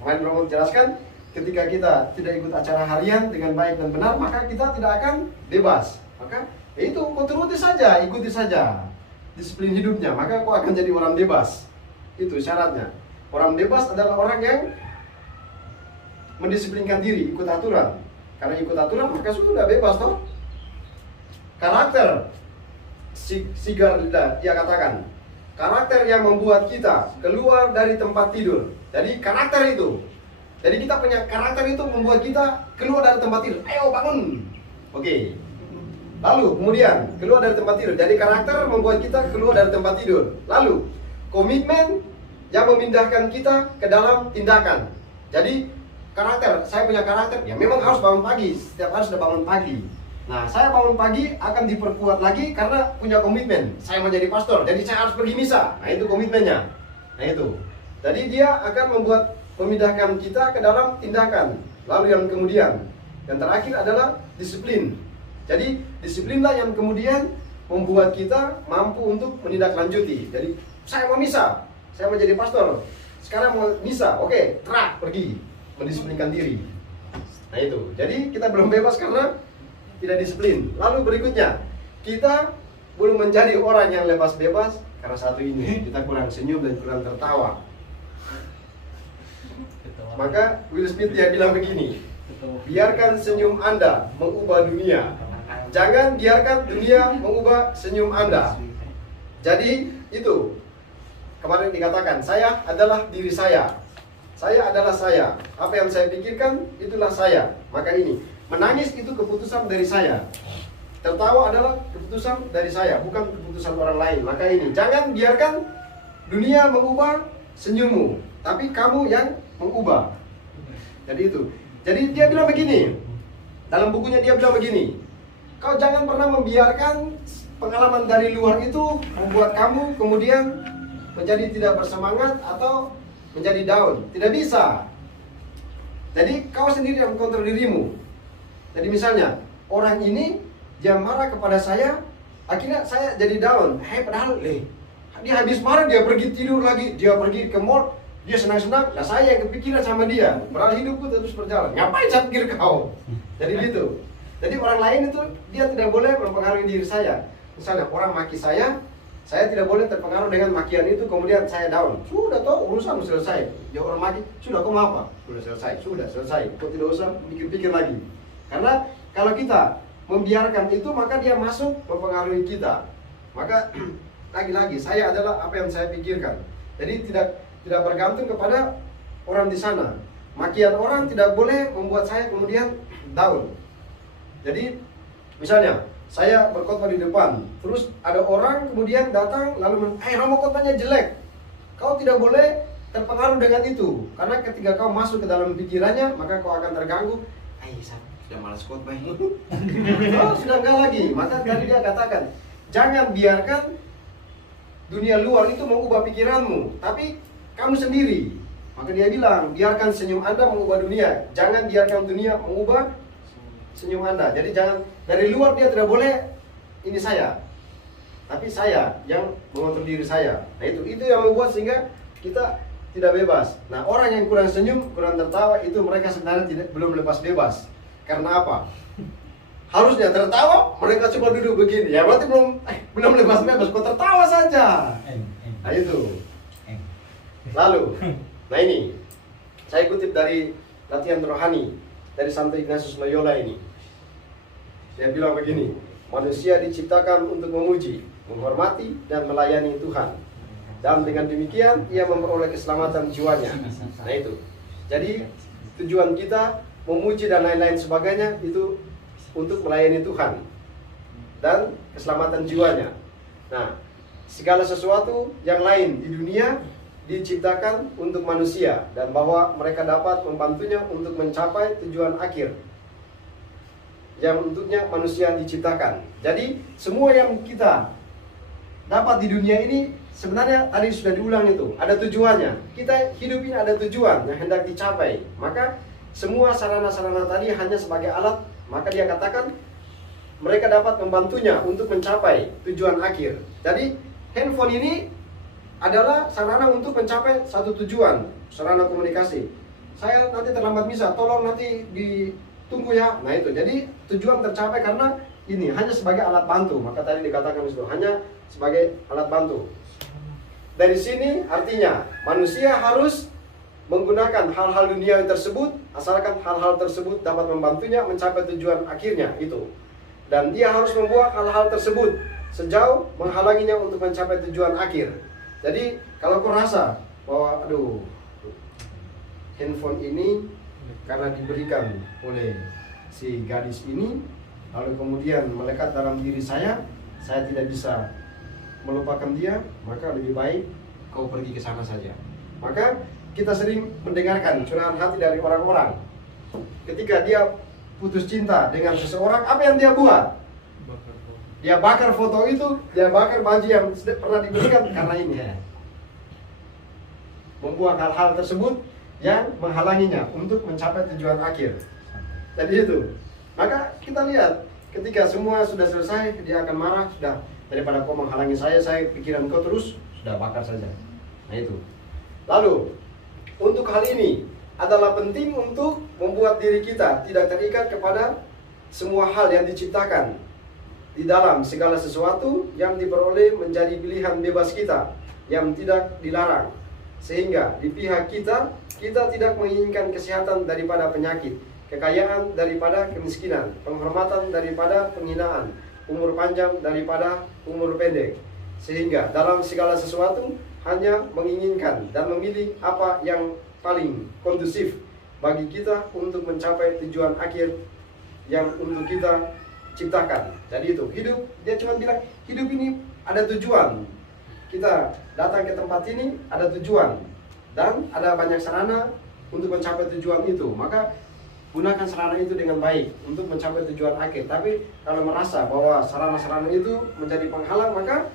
Kemarin Romo jelaskan, ketika kita tidak ikut acara harian dengan baik dan benar, maka kita tidak akan bebas. Maka ya itu, kau turuti saja, ikuti saja disiplin hidupnya, maka kau akan jadi orang bebas. Itu syaratnya. Orang bebas adalah orang yang mendisiplinkan diri, ikut aturan. Karena ikut aturan maka sudah bebas toh. Karakter Sigar dia katakan, karakter yang membuat kita keluar dari tempat tidur. Jadi karakter itu. Jadi kita punya karakter itu membuat kita keluar dari tempat tidur. Ayo bangun. Oke. Lalu kemudian keluar dari tempat tidur. Jadi karakter membuat kita keluar dari tempat tidur. Lalu komitmen yang memindahkan kita ke dalam tindakan. Jadi karakter, saya punya karakter, ya memang harus bangun pagi. Setiap hari sudah bangun pagi. Nah, saya bangun pagi akan diperkuat lagi karena punya komitmen. Saya menjadi pastor, jadi saya harus pergi misa. Nah, itu komitmennya. Nah, itu. Jadi dia akan memindahkan kita ke dalam tindakan. Lalu yang kemudian, yang terakhir adalah disiplin. Jadi disiplinlah yang kemudian membuat kita mampu untuk menindaklanjuti. Jadi saya mau misa, saya mau jadi pastor. Sekarang mau misa, oke, pergi, mendisiplinkan diri. Nah itu. Jadi kita belum bebas karena tidak disiplin. Lalu berikutnya, kita belum menjadi orang yang lepas bebas karena satu ini, kita kurang senyum dan kurang tertawa. Maka Will Smith dia bilang begini, biarkan senyum Anda mengubah dunia. Jangan biarkan dunia mengubah senyum Anda. Jadi itu, kemarin dikatakan, saya adalah diri saya. Saya adalah saya. Apa yang saya pikirkan, itulah saya. Maka ini, menangis itu keputusan dari saya. Tertawa adalah keputusan dari saya, bukan keputusan orang lain. Maka ini, jangan biarkan dunia mengubah senyummu, tapi kamu yang mengubah. Jadi itu. Jadi dia bilang begini, dalam bukunya dia bilang begini, kau jangan pernah membiarkan pengalaman dari luar itu membuat kamu kemudian menjadi tidak bersemangat atau menjadi down. Tidak bisa. Jadi kau sendiri yang kontrol dirimu. Jadi misalnya, orang ini dia marah kepada saya, akhirnya saya jadi down. Padahal dia habis marah, dia pergi tidur lagi, dia pergi ke mall, dia senang-senang, nah saya yang kepikiran sama dia. Padahal hidupku terus berjalan. Ngapain saya pikir kau? Jadi gitu. Jadi orang lain itu dia tidak boleh mempengaruhi diri saya. Misalnya orang maki saya tidak boleh terpengaruh dengan makian itu kemudian saya down. Sudah toh urusan selesai. Dia orang maki, sudah kau mau apa? Sudah selesai. Kau tidak usah pikir-pikir lagi. Karena kalau kita membiarkan itu maka dia masuk mempengaruhi kita. Maka lagi-lagi saya adalah apa yang saya pikirkan. Jadi tidak bergantung kepada orang di sana. Makian orang tidak boleh membuat saya kemudian down. Jadi misalnya saya berkhotbah di depan, terus ada orang kemudian datang lalu Romo khotbahnya jelek. Kau tidak boleh terpengaruh dengan itu, karena ketika kau masuk ke dalam pikirannya maka kau akan terganggu. Sudah malas khotbah ini. Oh, sudah enggak lagi. Maka tadi dia katakan, jangan biarkan dunia luar itu mengubah pikiranmu, tapi kamu sendiri. Maka dia bilang, biarkan senyum Anda mengubah dunia. Jangan biarkan dunia mengubah senyum Anda. Jadi jangan dari luar dia tidak boleh ini saya, tapi saya yang mengontrol diri saya. Nah itu yang membuat sehingga kita tidak bebas. Nah orang yang kurang senyum, kurang tertawa itu mereka sebenarnya belum lepas bebas. Karena apa? Harusnya tertawa, mereka cuma duduk begini. Ya berarti belum lepas bebas. Kok tertawa saja? Nah itu. Lalu, nah ini saya kutip dari latihan rohani dari Santo Ignatius Loyola ini. Dia bilang begini, manusia diciptakan untuk memuji, menghormati, dan melayani Tuhan. Dan dengan demikian, ia memperoleh keselamatan jiwanya. Nah itu. Jadi, tujuan kita memuji dan lain-lain sebagainya itu untuk melayani Tuhan dan keselamatan jiwanya. Nah, segala sesuatu yang lain di dunia diciptakan untuk manusia dan bahwa mereka dapat membantunya untuk mencapai tujuan akhir yang untuknya manusia diciptakan. Jadi semua yang kita dapat di dunia ini sebenarnya tadi sudah diulang itu, ada tujuannya. Kita hidup ini ada tujuan yang hendak dicapai. Maka semua sarana-sarana tadi hanya sebagai alat. Maka dia katakan mereka dapat membantunya untuk mencapai tujuan akhir. Jadi handphone ini adalah sarana untuk mencapai satu tujuan, sarana komunikasi. Saya nanti terlambat misa, tolong nanti ditunggu ya. Nah itu, jadi tujuan tercapai karena ini hanya sebagai alat bantu. Maka tadi dikatakan itu hanya sebagai alat bantu. Dari sini artinya manusia harus menggunakan hal-hal duniawi tersebut asalkan hal-hal tersebut dapat membantunya mencapai tujuan akhirnya itu. Dan dia harus membuat hal-hal tersebut sejauh menghalanginya untuk mencapai tujuan akhir. Jadi kalau kau rasa bahwa aduh handphone ini karena diberikan oleh si gadis ini lalu kemudian melekat dalam diri saya tidak bisa melupakan dia, maka lebih baik kau pergi ke sana saja. Maka kita sering mendengarkan curahan hati dari orang-orang ketika dia putus cinta dengan seseorang, apa yang dia buat? Dia bakar foto itu, dia bakar baju yang pernah diberikan karena ini ya. Membuat hal-hal tersebut yang menghalanginya untuk mencapai tujuan akhir. Jadi itu. Maka kita lihat ketika semua sudah selesai, dia akan marah, sudah daripada kau menghalangi saya pikiran kau terus, sudah bakar saja. Nah itu. Lalu untuk hal ini adalah penting untuk membuat diri kita tidak terikat kepada semua hal yang diciptakan di dalam segala sesuatu yang diperoleh menjadi pilihan bebas kita yang tidak dilarang. Sehingga di pihak kita tidak menginginkan kesehatan daripada penyakit, kekayaan daripada kemiskinan, penghormatan daripada penghinaan, umur panjang daripada umur pendek. Sehingga dalam segala sesuatu hanya menginginkan dan memilih apa yang paling kondusif bagi kita untuk mencapai tujuan akhir yang untuk kita ciptakan. Jadi itu, hidup, dia cuma bilang hidup ini ada tujuan. Kita datang ke tempat ini ada tujuan dan ada banyak sarana untuk mencapai tujuan itu. Maka gunakan sarana itu dengan baik untuk mencapai tujuan akhir. Tapi kalau merasa bahwa sarana-sarana itu menjadi penghalang, maka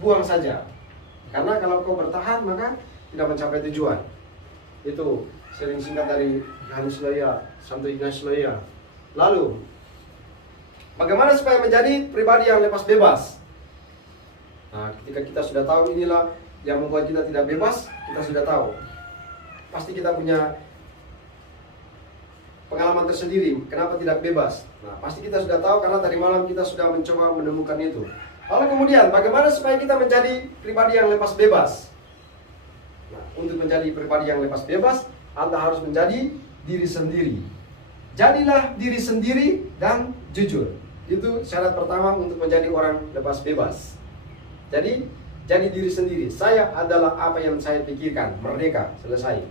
buang saja. Karena kalau kau bertahan maka tidak mencapai tujuan. Itu sering singkat dari Yohanes Loya, Santo Ignatius Loya. Lalu bagaimana supaya menjadi pribadi yang lepas bebas? Nah, ketika kita sudah tahu inilah yang membuat kita tidak bebas, kita sudah tahu. Pasti kita punya pengalaman tersendiri, kenapa tidak bebas. Nah, pasti kita sudah tahu karena tadi malam kita sudah mencoba menemukan itu. Lalu kemudian, bagaimana supaya kita menjadi pribadi yang lepas bebas? Nah, untuk menjadi pribadi yang lepas bebas, Anda harus menjadi diri sendiri. Jadilah diri sendiri dan jujur. Itu syarat pertama untuk menjadi orang lepas bebas. Jadi diri sendiri. Saya adalah apa yang saya pikirkan. Merdeka, selesai.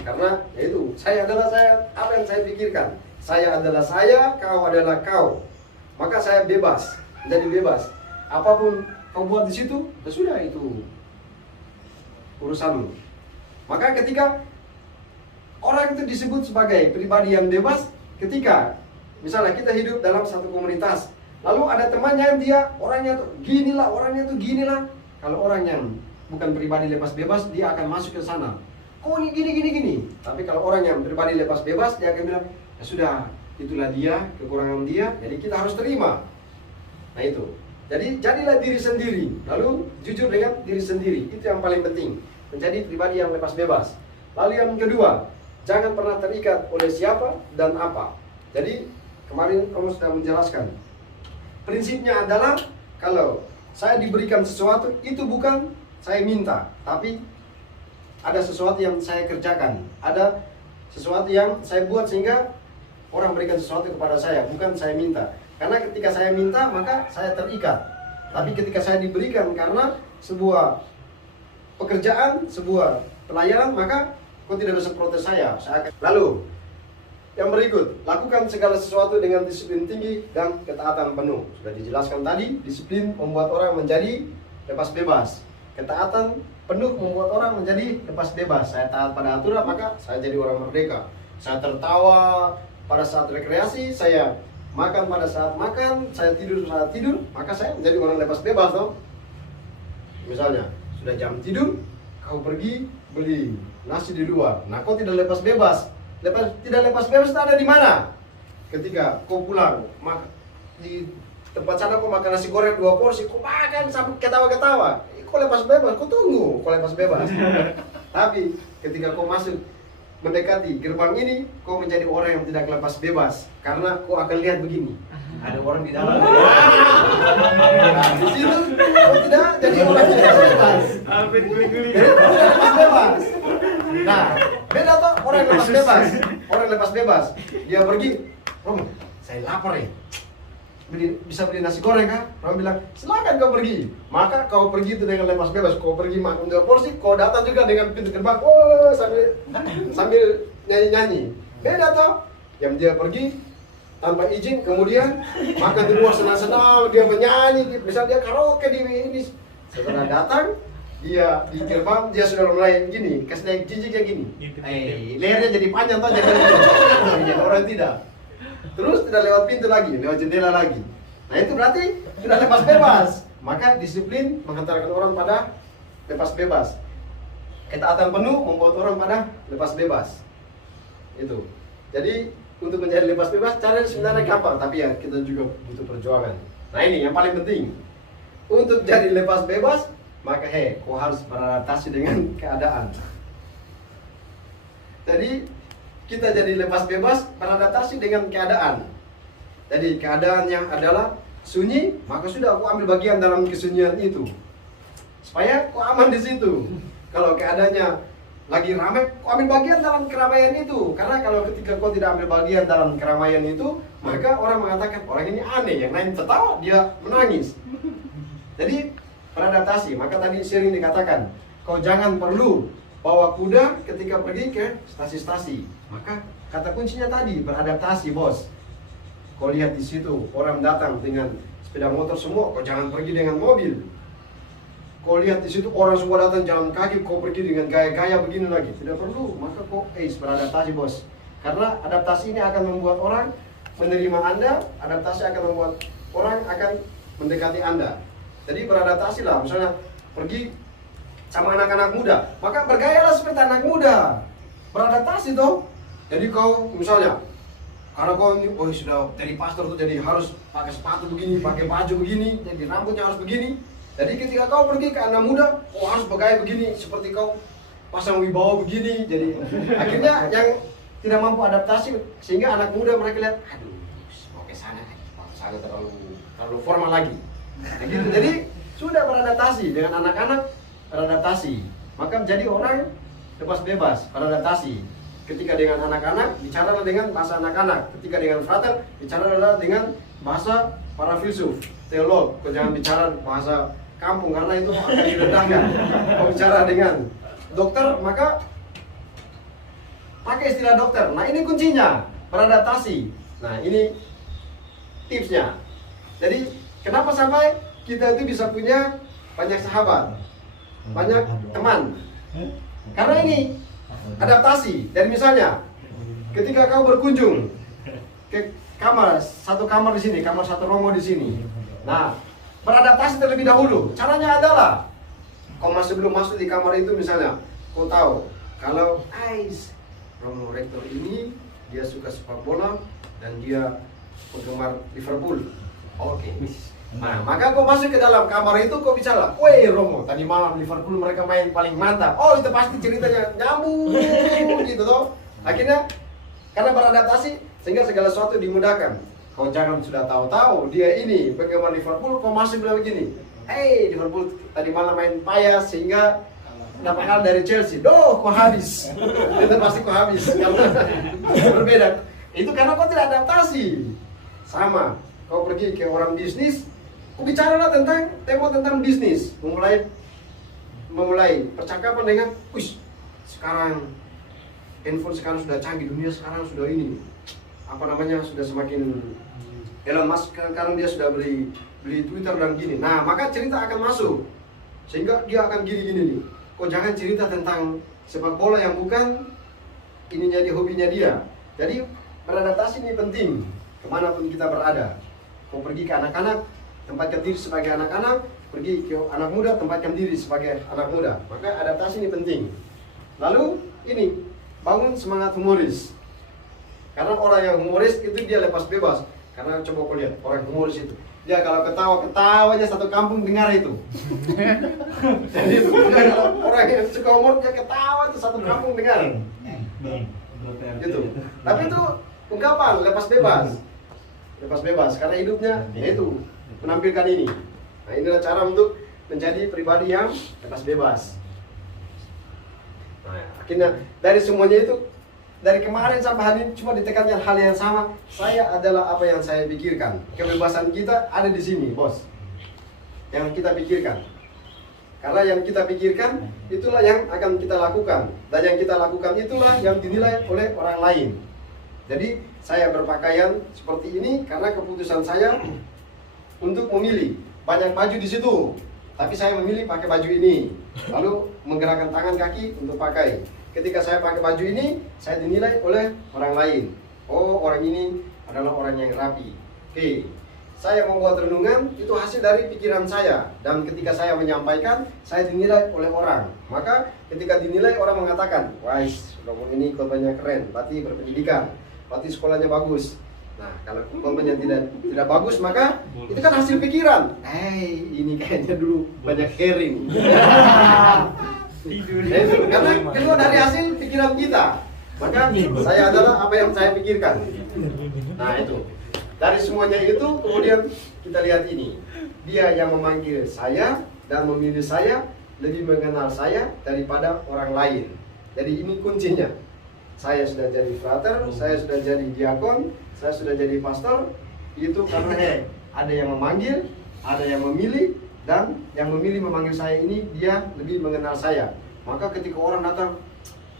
Karena yaitu saya adalah saya, apa yang saya pikirkan. Saya adalah saya, kau adalah kau. Maka saya bebas, menjadi bebas. Apapun kau buat di situ, ya sudah itu urusanmu. Maka ketika orang itu disebut sebagai pribadi yang bebas, ketika misalnya kita hidup dalam satu komunitas, lalu ada temannya yang dia orangnya tuh ginilah, orangnya tuh ginilah. Kalau orang yang bukan pribadi lepas bebas, dia akan masuk ke sana. Oh ini gini. Tapi kalau orang yang pribadi lepas bebas, dia akan bilang, ya sudah, itulah dia, kekurangan dia, jadi kita harus terima. Nah itu. Jadi jadilah diri sendiri, lalu jujur dengan diri sendiri. Itu yang paling penting, menjadi pribadi yang lepas bebas. Lalu yang kedua, jangan pernah terikat oleh siapa dan apa. Jadi kemarin kamu sudah menjelaskan. Prinsipnya adalah kalau saya diberikan sesuatu, itu bukan saya minta, tapi ada sesuatu yang saya kerjakan. Ada sesuatu yang saya buat sehingga orang berikan sesuatu kepada saya, bukan saya minta. Karena ketika saya minta, maka saya terikat. Tapi ketika saya diberikan karena sebuah pekerjaan, sebuah pelayanan, maka kau tidak bisa protes saya akan. Lalu yang berikut, lakukan segala sesuatu dengan disiplin tinggi dan ketaatan penuh. Sudah dijelaskan tadi, disiplin membuat orang menjadi lepas bebas. Ketaatan penuh membuat orang menjadi lepas bebas. Saya taat pada aturan, maka saya jadi orang merdeka. Saya tertawa pada saat rekreasi, saya makan pada saat makan, saya tidur saat tidur, maka saya menjadi orang lepas bebas toh. Misalnya, sudah jam tidur, kau pergi beli nasi di luar. Nah, kau tidak lepas bebas. Tidak lepas bebas itu ada di mana? Ketika kau pulang, di tempat sana kau makan nasi goreng 2 porsi, kau makan sampai ketawa-ketawa. Kau lepas bebas, kau tunggu, kau lepas bebas. Tapi ketika kau masuk mendekati gerbang ini, kau menjadi orang yang tidak lepas bebas karena kau akan lihat begini, ada orang di dalam. Nah, di situ kau tidak jadi orang yang lepas bebas. Jadi kau tidak lepas bebas. Nah, beda tuh orang yang lepas bebas. Orang yang lepas bebas, dia pergi, Romo, saya lapar ya. Bisa beli nasi goreng kah? Romo bilang, silakan kau pergi. Maka kau pergi itu dengan lepas bebas. Kau pergi makan 2 porsi, kau datang juga dengan pintu gerbang, oh, sambil nyanyi-nyanyi. Beda toh. Yang dia pergi tanpa izin, kemudian makan di luar senang-senang, dia menyanyi, misalnya dia karaoke di ini. Setelah datang, dia di gerbang, dia sudah mulai gini, kasih naik jijiknya gini. Lehernya jadi panjang toh, jadi orang tidak. Terus tidak lewat pintu lagi, lewat jendela lagi. Nah itu berarti sudah lepas bebas. Maka disiplin menghantarkan orang pada lepas bebas. Ketaatan penuh membuat orang pada lepas bebas. Itu. Jadi untuk menjadi lepas bebas caranya sebenarnya gampang, tapi ya kita juga butuh perjuangan. Nah ini yang paling penting. Untuk jadi lepas bebas, maka kau harus beradaptasi dengan keadaan. Jadi kita jadi lepas bebas beradaptasi dengan keadaan. Jadi keadaannya adalah sunyi, maka sudah aku ambil bagian dalam kesunyian itu. Supaya aku aman di situ. Kalau keadaannya lagi ramai, kau ambil bagian dalam keramaian itu. Karena kalau ketika kau tidak ambil bagian dalam keramaian itu, maka orang mengatakan orang ini aneh, yang lain tertawa, dia menangis. Jadi beradaptasi. Maka tadi sering dikatakan, kau jangan perlu bawa kuda ketika pergi ke stasi-stasi. Maka kata kuncinya tadi beradaptasi, bos. Kau lihat di situ orang datang dengan sepeda motor semua, kau jangan pergi dengan mobil. Kau lihat di situ orang semua datang jalan kaki, kau pergi dengan gaya-gaya begini lagi. Tidak perlu. Maka kau beradaptasi, bos. Karena adaptasi ini akan membuat orang menerima Anda, adaptasi akan membuat orang akan mendekati Anda. Jadi beradaptasilah, misalnya pergi sama anak-anak muda, maka bergayalah seperti anak muda. Beradaptasi toh. Jadi kau misalnya, karena kau ini, sudah jadi pastor tuh, jadi harus pakai sepatu begini, pakai baju begini, jadi rambutnya harus begini. Jadi ketika kau pergi ke anak muda, kau harus bergaya begini, seperti kau pasang wibawa begini. Jadi akhirnya yang tidak mampu adaptasi, sehingga anak muda mereka lihat, aduh, mau ke sana terlalu formal lagi. Nah, gitu. Jadi sudah beradaptasi dengan anak-anak, beradaptasi. Maka menjadi orang lepas bebas, beradaptasi. Ketika dengan anak-anak, bicaralah dengan bahasa anak-anak. Ketika dengan frater, bicaralah dengan bahasa para filsuf, teolog. Kau jangan bicara bahasa kampung karena itu akan direndahkan. Kau bicara dengan dokter, maka pakai istilah dokter. Nah ini kuncinya, beradaptasi. Nah ini tipsnya. Jadi kenapa sampai kita itu bisa punya banyak sahabat, banyak teman? Karena ini adaptasi. Dan misalnya ketika kau berkunjung ke kamar, satu kamar di sini, kamar satu romo di sini. Nah, beradaptasi terlebih dahulu. Caranya adalah kau belum masuk di kamar itu, misalnya kau tahu kalau romo rektor ini dia suka sepak bola dan dia penggemar Liverpool. Oke. Nah, maka kau masuk ke dalam kamar itu, kau bicara, "Woi Romo, tadi malam Liverpool mereka main paling mantap." Oh, itu pasti ceritanya nyambung gitu toh. Akhirnya karena beradaptasi sehingga segala sesuatu dimudahkan. Kau jangan sudah tahu-tahu dia ini penggemar Liverpool, kau masih bilang begini, Liverpool tadi malam main payah sehingga dapat kalah dari Chelsea. Kau habis. Itu pasti kau habis karena berbeda. Itu karena kau tidak adaptasi. Sama, kau pergi ke orang bisnis, kau bicaralah tentang bisnis, memulai percakapan dengan, sekarang handphone sekarang sudah canggih, dunia sekarang sudah ini, sudah semakin Elon Musk sekarang dia sudah beli Twitter dan gini. Nah, maka cerita akan masuk. sehingga dia akan gini-gini nih. Kok jangan cerita tentang sepak bola yang bukan ininya dia, hobinya dia. Jadi beradaptasi ini penting kemanapun kita berada. Mau pergi ke anak-anak, tempatkan diri sebagai anak-anak, pergi ke anak muda, tempatkan diri sebagai anak muda. Maka adaptasi ini penting. Lalu ini, bangun semangat humoris. Karena orang yang humoris itu dia lepas bebas. Karena coba kau lihat orang humoris itu, dia kalau ketawa aja satu kampung dengar itu. Jadi itu kalau orang yang suka humor dia ketawa itu satu kampung dengar. Gitu. Tapi itu ungkapan lepas bebas. Lepas bebas karena hidupnya yaitu menampilkan ini. Nah, inilah cara untuk menjadi pribadi yang lepas bebas. Nah, akhirnya dari semuanya itu, dari kemarin sampai hari ini cuma ditekankan hal yang sama. Saya adalah apa yang saya pikirkan. Kebebasan kita ada di sini, bos. Yang kita pikirkan. Karena yang kita pikirkan itulah yang akan kita lakukan. Dan yang kita lakukan itulah yang dinilai oleh orang lain. Jadi saya berpakaian seperti ini karena keputusan saya untuk memilih. Banyak baju di situ, tapi saya memilih pakai baju ini. Lalu menggerakkan tangan kaki untuk pakai. Ketika saya pakai baju ini, saya dinilai oleh orang lain. Oh, orang ini adalah orang yang rapi. Oke, saya membuat renungan itu hasil dari pikiran saya. Dan ketika saya menyampaikan, saya dinilai oleh orang. Maka ketika dinilai orang mengatakan, wah, sudah ini khotbahnya keren, berarti berpendidikan, berarti sekolahnya bagus. Nah, kalau khotbahnya tidak bagus, maka itu kan hasil pikiran. Ini kayaknya dulu banyak sharing. Karena keluar dari hasil pikiran kita. Maka saya adalah apa yang saya pikirkan. Nah, itu. Dari semuanya itu kemudian kita lihat ini. Dia yang memanggil saya dan memilih saya lebih mengenal saya daripada orang lain. Jadi ini kuncinya. Saya sudah jadi frater, saya sudah jadi diakon, saya sudah jadi pastor. Itu karena ada yang memanggil, ada yang memilih, dan yang memilih memanggil saya ini dia lebih mengenal saya. Maka ketika orang datang,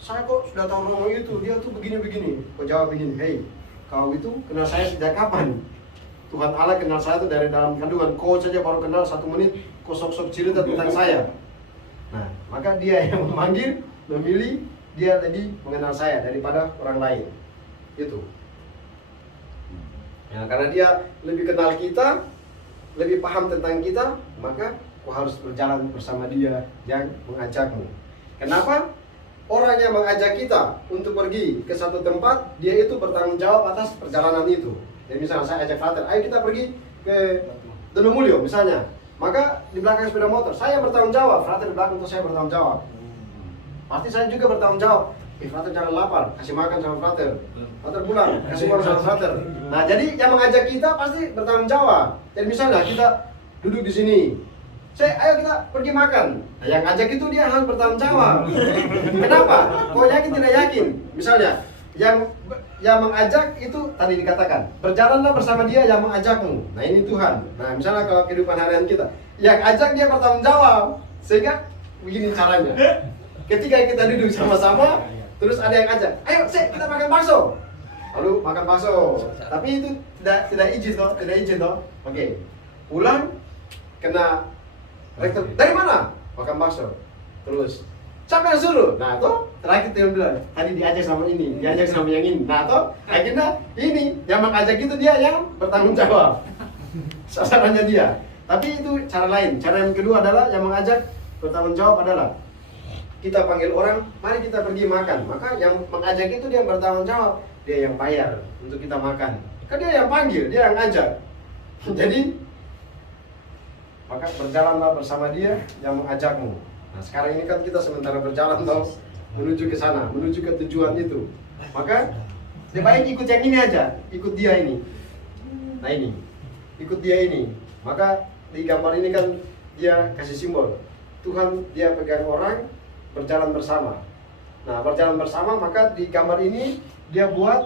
saya kok sudah tahu Romo itu, dia tuh begini-begini. Kau jawab begini, hei, kau itu kenal saya sejak kapan? Tuhan Allah kenal saya itu dari dalam kandungan. Kau saja baru kenal 1 menit, kau sok-sok cerita tentang saya. Nah, maka dia yang memanggil, memilih, dia lebih mengenal saya daripada orang lain. Itu. Ya, karena dia lebih kenal kita, lebih paham tentang kita, maka kau harus berjalan bersama dia yang mengajakmu. Kenapa? Orang yang mengajak kita untuk pergi ke satu tempat, dia itu bertanggung jawab atas perjalanan itu. Jadi misalnya saya ajak Frater, ayo kita pergi ke Donomulyo misalnya. Maka di belakang sepeda motor, saya bertanggung jawab, Frater di belakang itu saya bertanggung jawab. Pasti saya juga bertanggung jawab. Frater jangan lapar, kasih makan sama Frater. Frater pulang, kasih makan sama Frater. Nah, jadi yang mengajak kita pasti bertanggung jawab. Jadi misalnya kita duduk di sini, ayo kita pergi makan. Nah, yang ngajak itu dia harus bertanggung jawab. Kenapa? Kau yakin tidak yakin? Misalnya, yang mengajak itu tadi dikatakan, berjalanlah bersama dia yang mengajakmu. Nah, ini Tuhan. Nah, misalnya kalau kehidupan harian kita, yang ajak dia bertanggung jawab. Sehingga begini caranya. Ketika kita duduk sama-sama, terus ada yang ajak, ayo kita makan bakso. Lalu makan bakso. Tapi itu tidak izin toh. Oke. Pulang kena rektor, dari mana? Makan bakso. Terus siapa yang suruh? Nah, toh terakhir dia bilang, tadi diajak sama ini, diajak sama yang ini. Nah, toh akhirnya ini yang mengajak itu dia yang bertanggung jawab. Sasarannya dia. Tapi itu cara lain. Cara yang kedua adalah yang mengajak bertanggung jawab adalah kita panggil orang, mari kita pergi makan. Maka yang mengajak itu dia yang bertanggung jawab, dia yang bayar untuk kita makan. Kan dia yang panggil, dia yang ngajak. Jadi maka berjalanlah bersama dia yang mengajakmu. Nah, sekarang ini kan kita sementara berjalan toh menuju ke sana, menuju ke tujuan itu. Maka lebih baik ikut yang ini aja, ikut dia ini. Nah, ini, ikut dia ini. Maka di gambar ini kan dia kasih simbol. Tuhan dia pegang orang, berjalan bersama. Nah, berjalan bersama, maka di gambar ini dia buat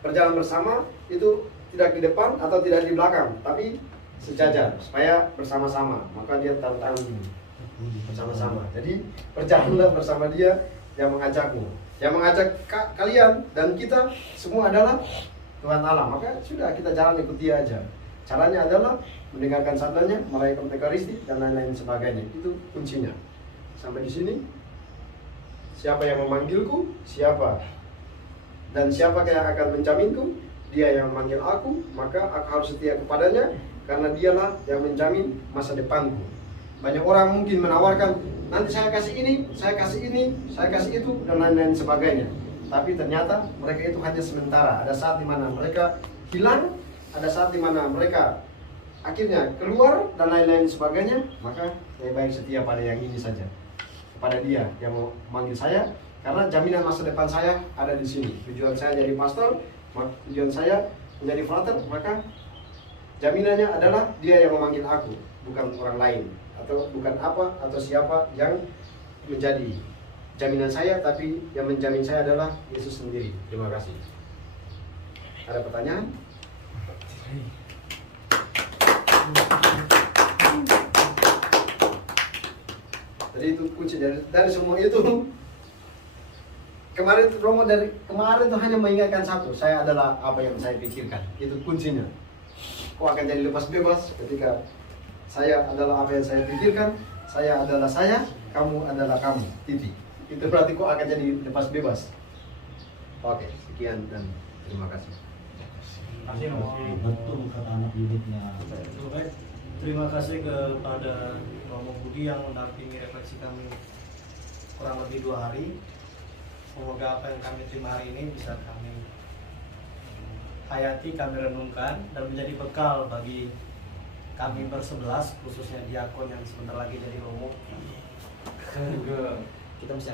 berjalan bersama itu tidak di depan atau tidak di belakang, tapi sejajar supaya bersama-sama. Maka dia tanda tangan ini bersama-sama. Jadi berjalanlah bersama dia yang mengajakmu, yang mengajak kalian dan kita semua adalah Tuhan Allah. Maka sudah kita jalan ikut dia aja. Caranya adalah mendengarkan sabdanya, merayakan Ekaristi dan lain-lain sebagainya. Itu kuncinya. Sampai di sini. Siapa yang memanggilku? Siapa? Dan siapa yang akan menjaminku? Dia yang memanggil aku, maka aku harus setia kepadanya, karena dialah yang menjamin masa depanku. Banyak orang mungkin menawarkan, nanti saya kasih ini, saya kasih itu, dan lain-lain sebagainya. Tapi ternyata mereka itu hanya sementara. Ada saat dimana mereka hilang, ada saat dimana mereka akhirnya keluar, dan lain-lain sebagainya. Maka lebih baik setia pada yang ini saja, kepada dia yang mau manggil saya, karena jaminan masa depan saya ada di sini. Tujuan saya jadi pastor, tujuan saya menjadi frater, maka jaminannya adalah dia yang memanggil aku, bukan orang lain, atau bukan apa atau siapa yang menjadi jaminan saya, tapi yang menjamin saya adalah Yesus sendiri. Terima kasih. Ada pertanyaan? Jadi itu kunci dari semua itu. Kemarin Romo dari kemarin tuh hanya mengingatkan satu, saya adalah apa yang saya pikirkan. Itu kuncinya. Kok akan jadi lepas bebas ketika saya adalah apa yang saya pikirkan, saya adalah saya, kamu adalah kamu. Titik. Itu berarti kok akan jadi lepas bebas. Oke, sekian dan terima kasih. Betul kata anak didiknya. Terima kasih kepada Romo Budi yang mendampingi refleksi kami kurang lebih 2 hari. Semoga apa yang kami terima hari ini bisa kami hayati, kami renungkan, dan menjadi bekal bagi kami bersebelas, khususnya diakon yang sebentar lagi jadi Romo. Saya juga Kita bisa